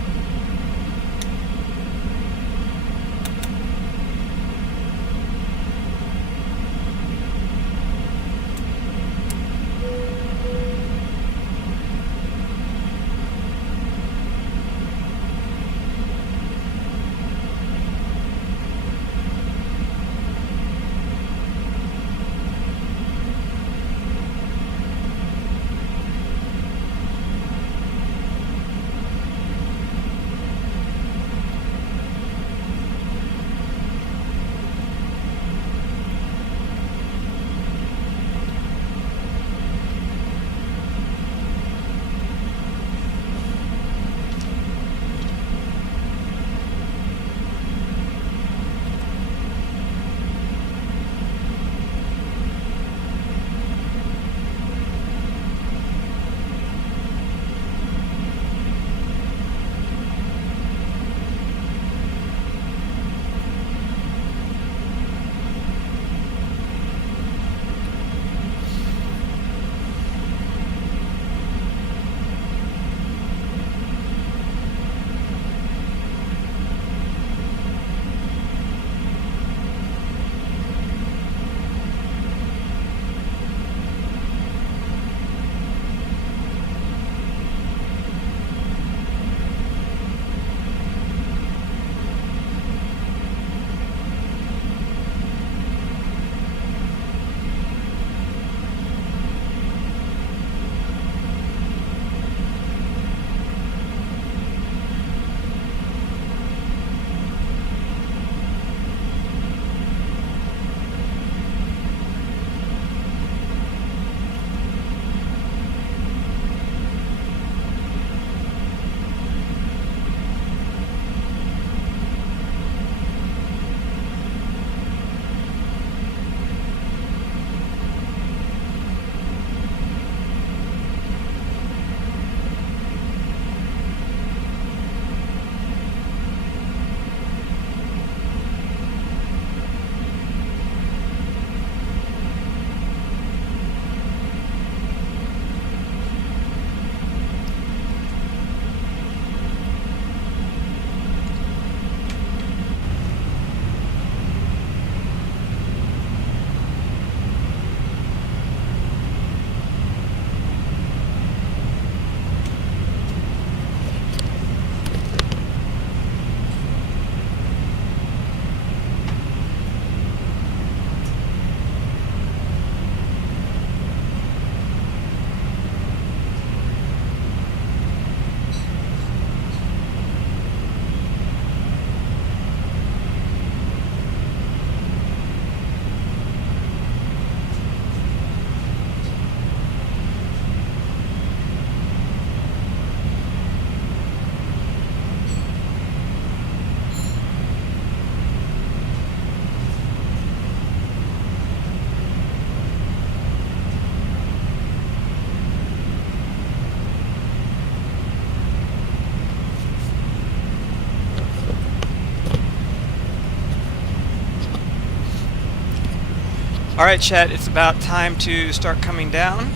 Alright, chat, it's about time to start coming down.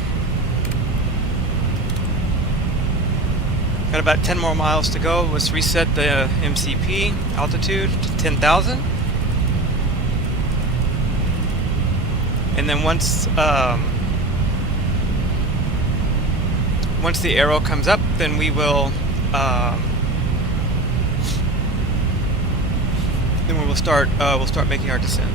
Got about 10 more miles to go. Let's reset the MCP altitude to 10,000. And then once the arrow comes up, then we will we'll start making our descent.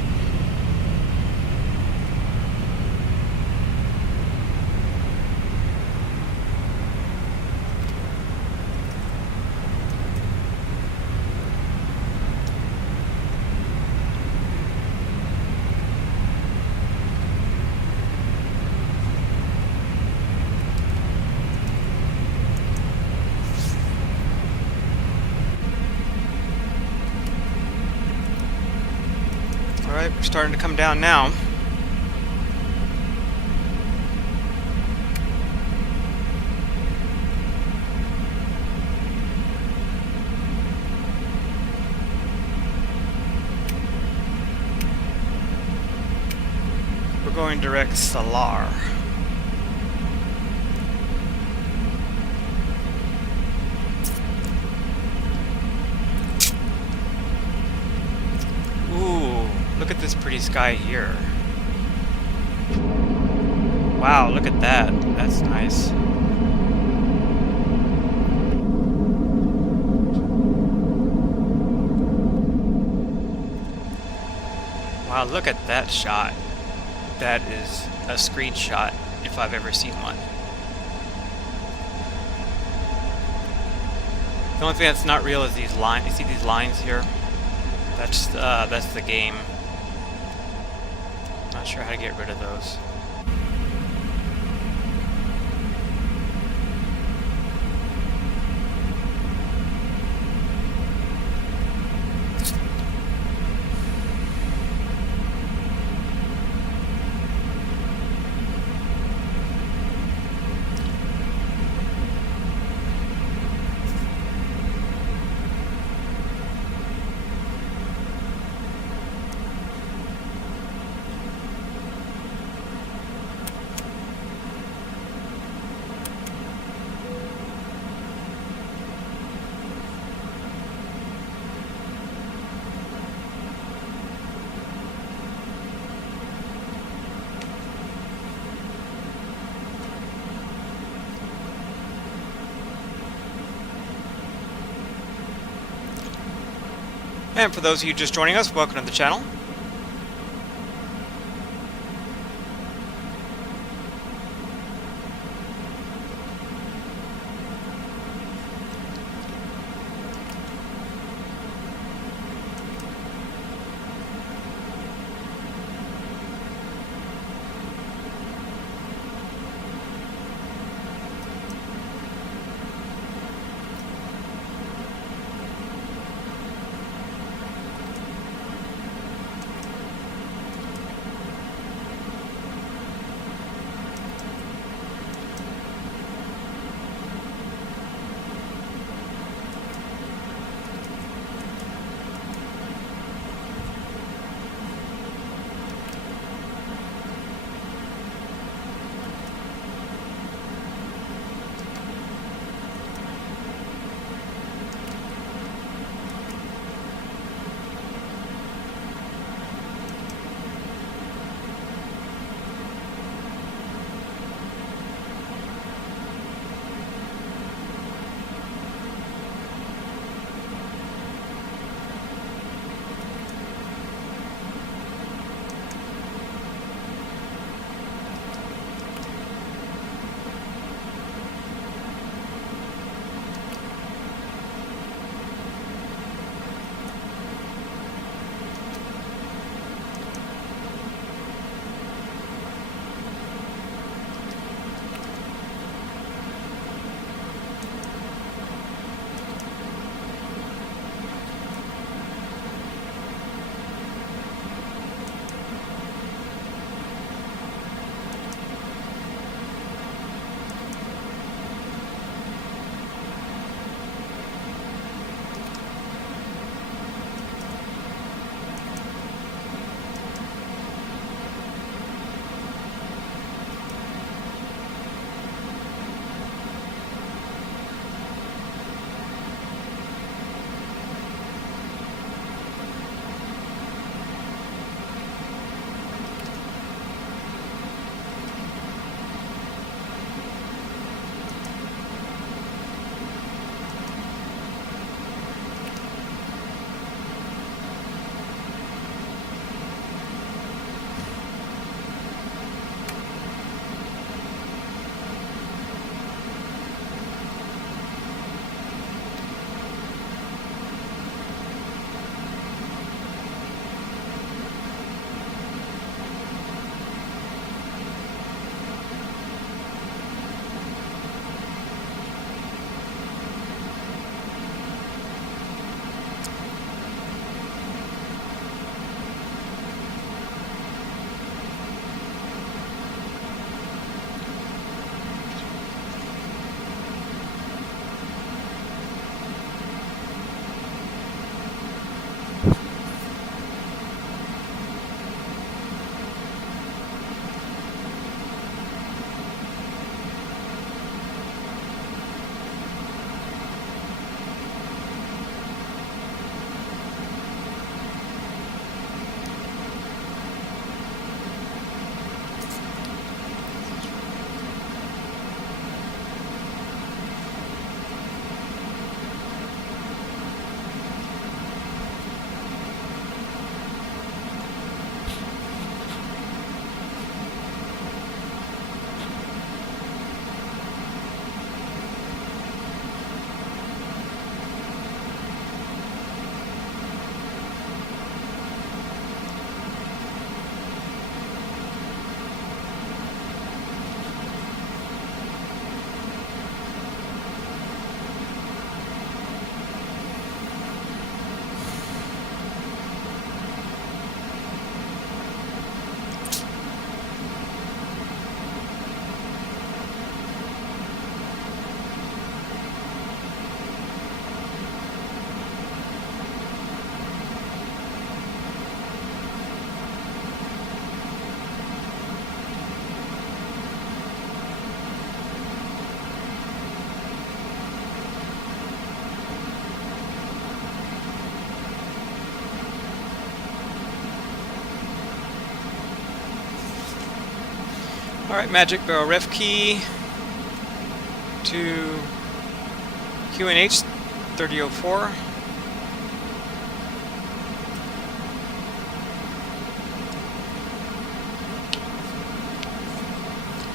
Alright, we're starting to come down now. We're going direct Salar. Look at this pretty sky here. Wow, look at that. That's nice. Wow, look at that shot. That is a screenshot if I've ever seen one. The only thing that's not real is these lines. You see these lines here? That's the game. Not sure how to get rid of those. And for those of you just joining us, welcome to the channel. Alright, Magic Barrel ref key to QNH 3004.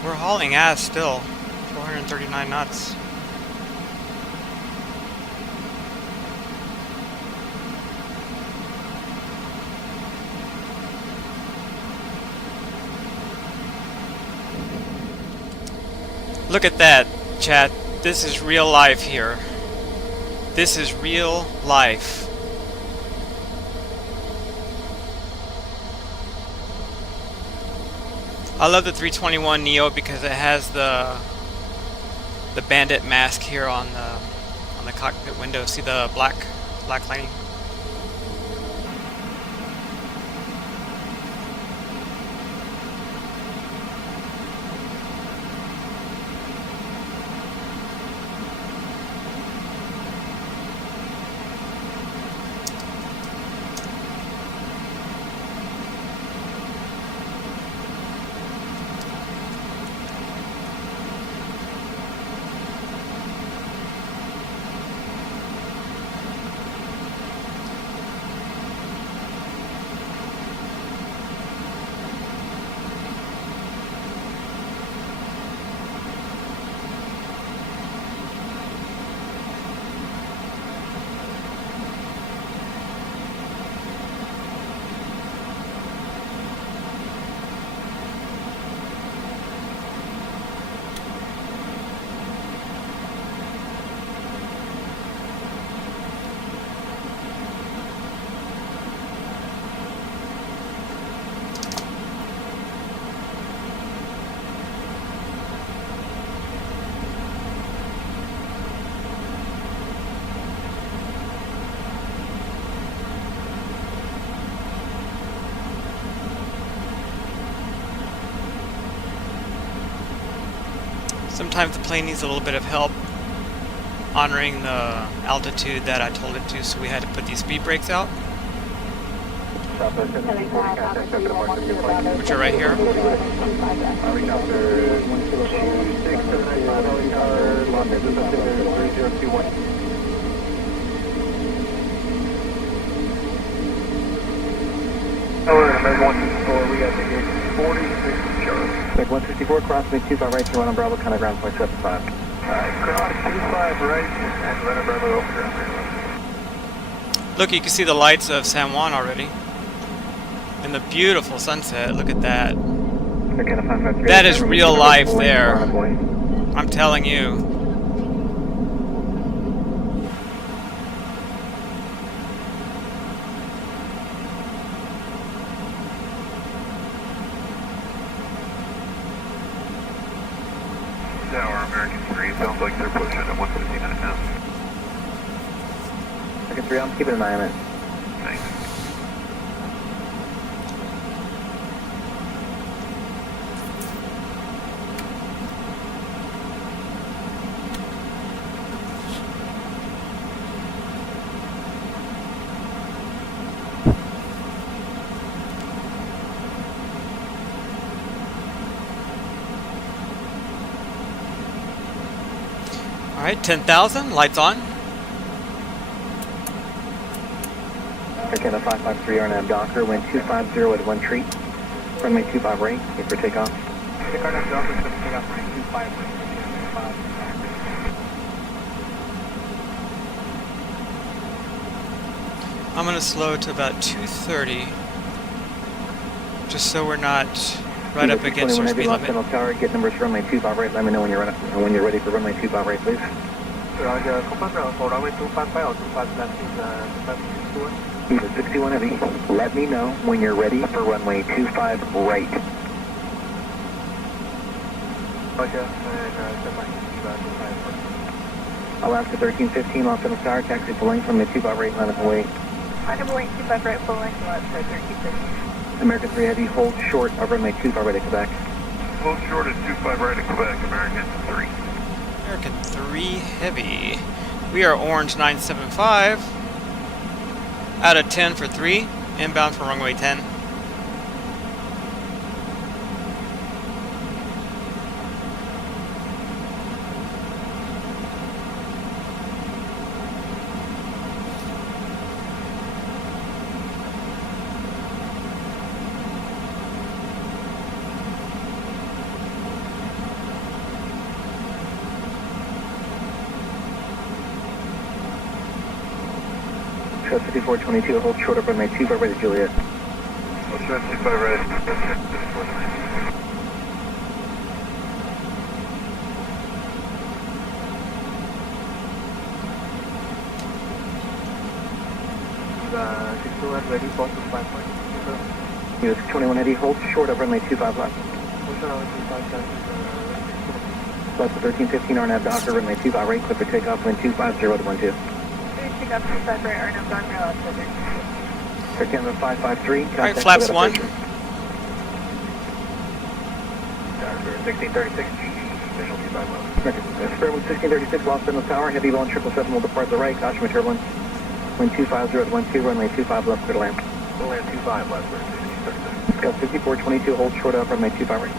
We're hauling ass still, 439 knots. Look at that, chat. This is real life here. This is real life. I love the 321NEO because it has the bandit mask here on the cockpit window. See the black lining? Sometimes the plane needs a little bit of help honoring the altitude that I told it to, so we had to put these speed brakes out, which are right here. We got to get 46 sharp. Check 164, cross me 25 right, 21 on Bravo, kind of ground point 75. Cross 25 right, and run a Bravo over ground. Look, you can see the lights of San Juan already. And the beautiful sunset, look at that. That is real life there. I'm telling you. Tower, American 3, sounds like they're pushing at 159 now. American 3, I'm keeping an eye on it. Thanks. Alright, 10,000, lights on. Okay, the 553 RNAV Docker, wind 250 at 1 tree. Runway 25 right, wait for takeoff. The RNAV Docker is going to take off runway 25 right. I'm going to slow to about 230, just so we're not right up against our speed limit. Tower, get numbers for runway 25 right, let me know when you're ready for runway 25 right, please. Roger, for runway 25 or 25 left is 61 heavy, let me know when you're ready for runway 25 right. Roger, Alaska 1315, Los Angeles Tower, taxi full length, runway 25 right, line up and wait. Roger, 25 right, full length, Alaska 1315. American 3 Heavy, hold short of runway 25 right at Quebec. Hold short at 25 right at Quebec, American 3. American 3 Heavy. We are orange 975. Out of 10 for 3. Inbound for runway 10. Success 5422, hold short up runway 25 right to Juliet. Hold short 25 right. Ready, false to 5 point. US 21 Eddie, hold short up runway 25 left. Left to 1315 RNAV Docker, runway 25 right, clear for takeoff, wind 250 to 12. Take up 25 right, RNAV Docker, outside 13 553. Alright, flaps 1. 1636, visual 25 left. Spare with 1636, lost in the tower, heavy ball 777 will depart the right, caution with turbulence. Wind 250 to 12, runway 25 left, clear to land. We'll land 25 left, we're 1636. Scout 5422, hold short up, runway 25 right.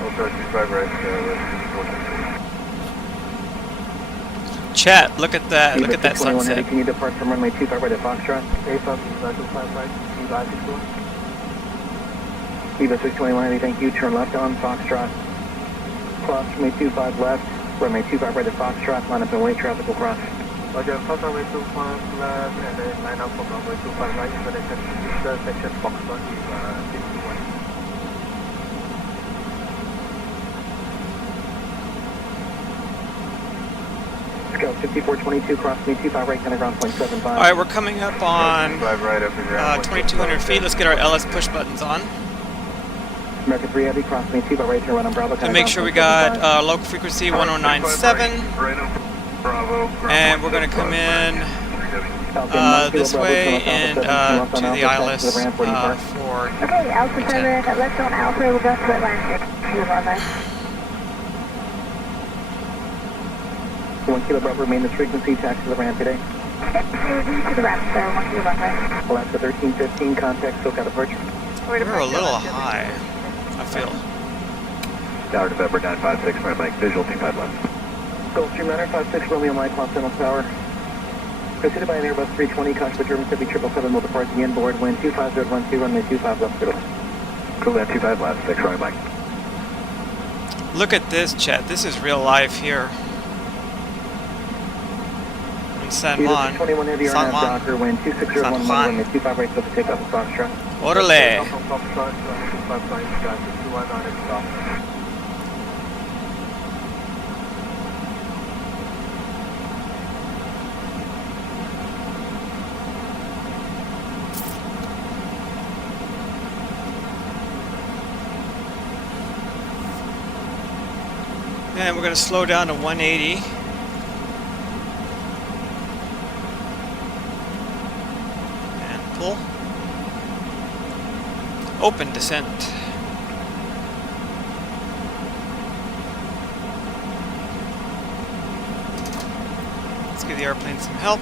Hold short 25 right, 5422. Chat, look at that. Look at that sunset. Can you depart from runway 25 right at Foxtrot? Eva 621 Heavy, thank you. Turn left on Foxtrot. Cross runway 25 left, runway 25 right at Foxtrot. Line up and wait, traffic will cross. Roger, cross runway 25 left and then line up from runway 25 right into the section Foxtrot is 51. Scout 5422, cross me 25 right, center ground, 0.75. Alright, we're coming up on 2200 feet. Let's get our LS push buttons on. American 3 Heavy, cross me 25 right, turn right on Bravo. And make sure we got local frequency 1097. And we're going to come in this way and to the ILS for Okay, Alpha 7, left on Alpha, we'll go to the line 6. 1 kilo Bravo, remain this frequency, taxi to the ramp today. To the ramp, so 1 kilo runway. Alaska 1315, contact, SoCal departure. We're a little high, I feel. Tower November 956, right Mike, visual 25 left. Gulfstream 956, Romeo Mike, Los Angeles Tower. Preceded by an Airbus 320, caution for turbulence 777 will depart the inboard, wind 25012, runway 25 left, clear to land. Cool, land 25 left, 6 right Mike. Look at this, chat. This is real life here. In San Juan. San Juan. Wind 2601, runway 25 right, so to take off the Foxtrot. Orale. And we're going to slow down to 180. And pull. Open descent. Let's give the airplane some help.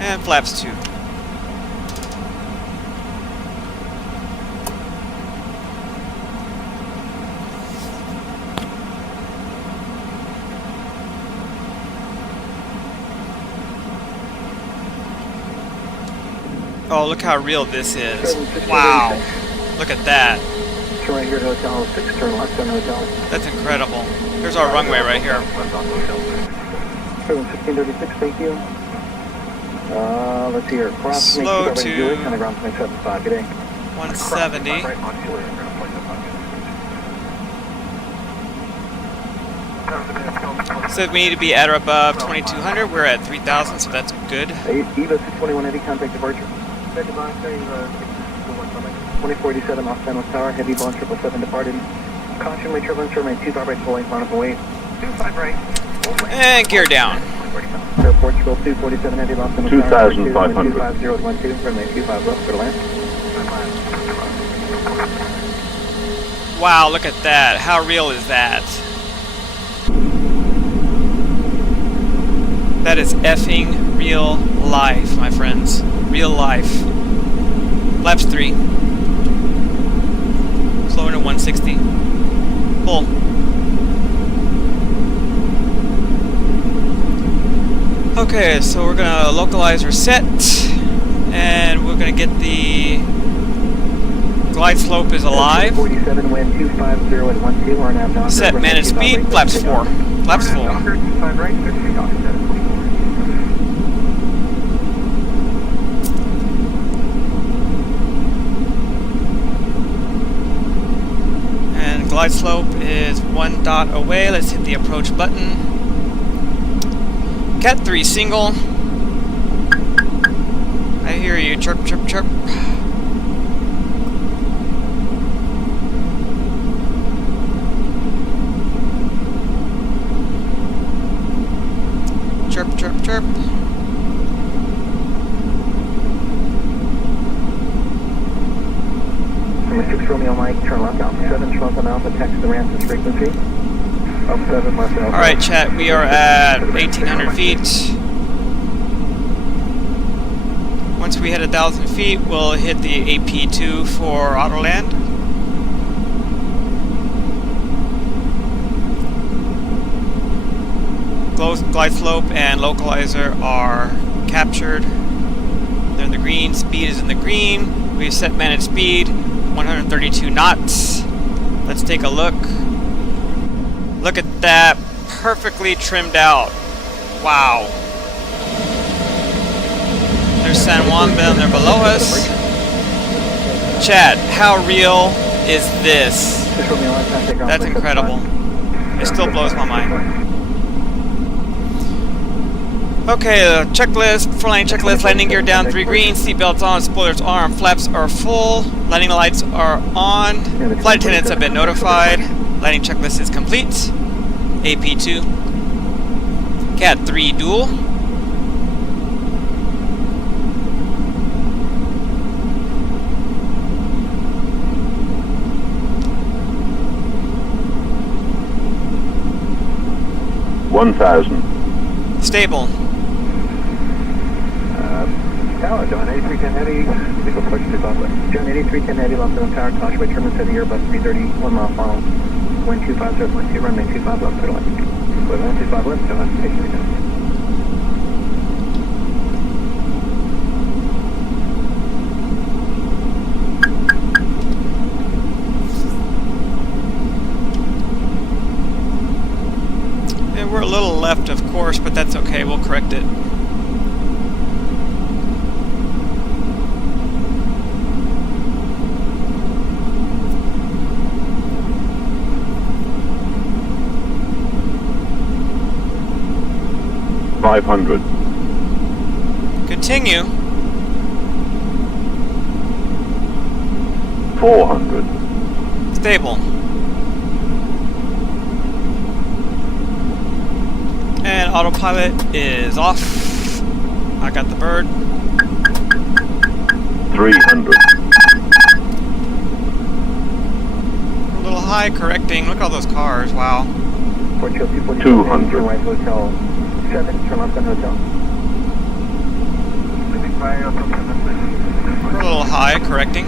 And flaps 2. Oh, look how real this is. Wow. Look at that. Turn right here to Hotel 6, turn left on Hotel. That's incredible. Here's our runway right here. 1636, thank you. Let's see here. Cross slow to kind of ground 0.75. Good day. 170. Said we need to be at or above 2200. We're at 3000, so that's good. Eva 621 Heavy, contact departure. 2487 off San Luis Tower, heavy ball 777 departed. Caution, wait turbulence, remain 25 right, full length, line up and wait. 25 right. And gear down. Air Portugal 247 Heavy, Los Angeles Tower. 2,500. 25012, runway 25 left, for land. Wow, look at that. How real is that? That is effing real life, my friends. Real life. Flaps 3. Slowing to 160. Pull. Okay, so we're gonna localize our set, and we're gonna get the Glide slope is alive. 47, wind 250 at 12, RNAV Docker. Set managed speed, flaps 4. Flaps full. Docker, 25 right, 50 Docker, set at 24. And glide slope is 1 dot away. Let's hit the approach button. Cat 3 single. I hear you. Chirp, chirp, chirp. Chirp, chirp, chirp. Number 6 Romeo Mike, turn left out 7, Charles Alpha, text the Ramses frequency. Up 7, left Alpha. Alright, chat, we are at 1,800 feet. Once we hit 1,000 feet, we'll hit the AP2 for auto land. Glide slope and localizer are captured. They're in the green. Speed is in the green. We've set managed speed, 132 knots. Let's take a look. Look at that. Perfectly trimmed out. Wow. There's San Juan down there below us. Chat, how real is this? That's incredible. It still blows my mind. Okay, checklist, flying checklist, landing gear down, 3 green, seatbelts on, spoilers on, flaps are full, landing lights are on, flight attendants have been notified, landing checklist is complete, AP2, Cat 3 dual, stable. Tower, John 8310 Heavy, legal approach to Buffalo. John 8310 Heavy, lost on tower, caution by Terminus Heavy, Airbus 330, 1 mile final. Wind 250, runway 25 left, clear left. With 125 left, John, take me down. Yeah, we're a little left, of course, but that's okay, we'll correct it. Continue. 400. Stable. And autopilot is off. I got the bird. 300. A little high correcting. Look at all those cars. Wow. 200. Hotel 7, turn left on hotel. We're a little high correcting.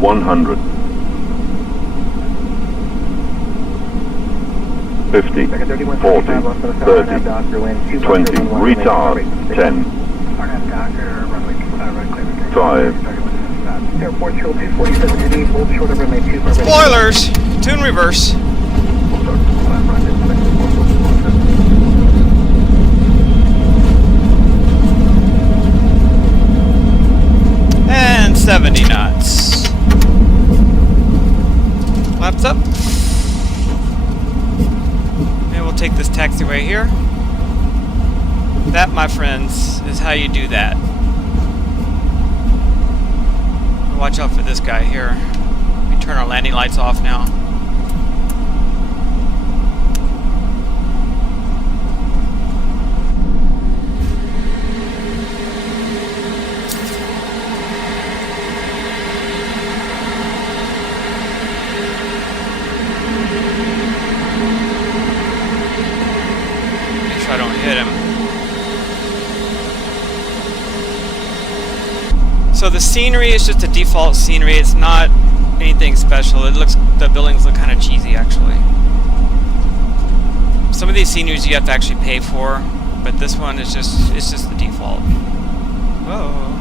100. 50, 40, 30, 20, retard, 10, 5. Spoilers! Tune reverse. And 70 knots. Flaps up. And we'll take this taxiway here. That, my friends, is how you do that. Watch out for this guy here. We turn our landing lights off now. Make sure I don't hit him. So the scenery is just a default scenery. It's not anything special. The buildings look kind of cheesy, actually. Some of these sceneries you have to actually pay for, but this one is just the default. Whoa.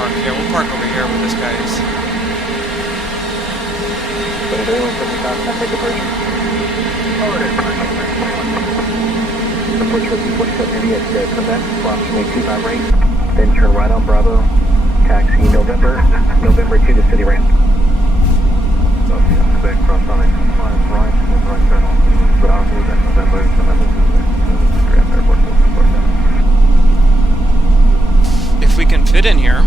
park? Yeah, we'll park over here where this guy is. Approach with 247 Heavy at Quebec, approximately 25 right, then turn right on Bravo, taxi November 2 to City Ramp. Quebec, cross on it, right turn on. Bravo, then November 2 Ramp Airport, If we can fit in here.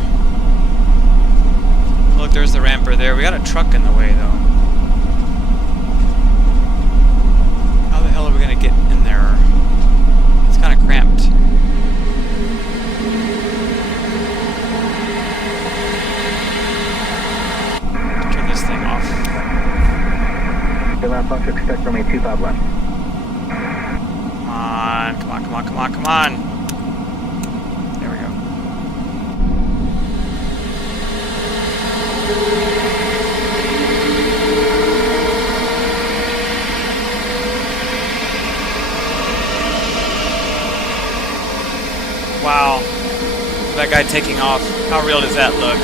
Look, there's the ramper there. We got a truck in the way, though. How the hell are we gonna get in there? It's kind of cramped. Turn this thing off. The last box expect from a 25 left. Come on, come on, come on, come on, come on. There we go. Wow. That guy taking off. How real does that look?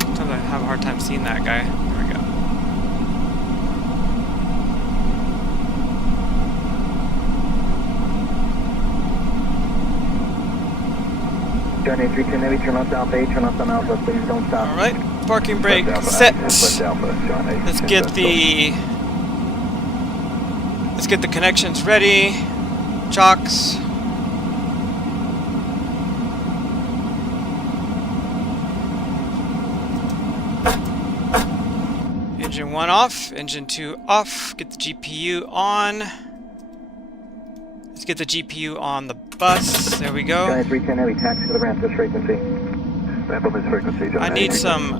Sometimes I have a hard time seeing that guy. There we go. Journey 310 Heavy, turn left Alpha 8, turn left on Alpha, please don't stop. Alright, parking brake set. Let's get the connections ready. Chocks. Engine 1 off, engine 2 off. Get the GPU on. Let's get the GPU on the bus. There we go. Journey 310 Heavy, taxi to the ramp, this frequency. ramp up this frequency. I need some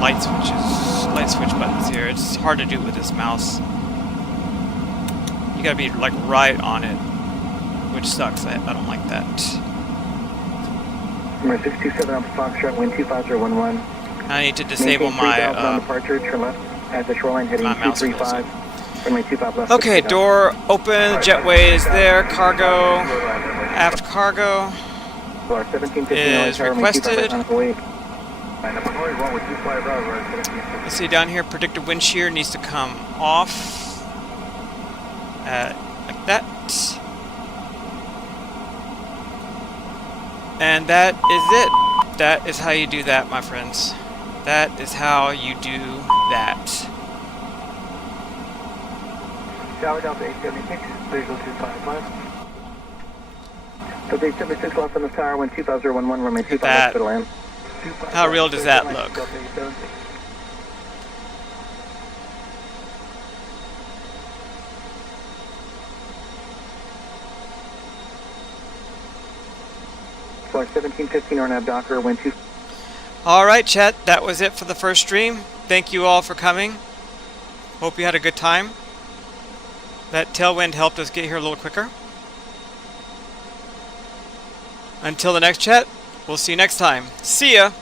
light switch buttons here. It's hard to do with this mouse. You gotta be like right on it, which sucks. I don't like that. Number 627 on Foxtrot, wind 25011. I need to disable my on departure, turn left at the shoreline heading 235. Runway 25 left. Okay, door open, jetway is there, cargo, aft cargo is requested. Let's see, down here, predicted wind shear needs to come off. Like that. And that is it. That is how you do that, my friends. That is how you do that. Tower down to 876, visual 255. So 876 left on the tower, wind 25011, runway 25 left to the land. How real does that look? Flight 1715 or nav Docker, wind 2. Alright, chat, that was it for the first stream. Thank you all for coming. Hope you had a good time. That tailwind helped us get here a little quicker. Until the next chat, we'll see you next time. See ya!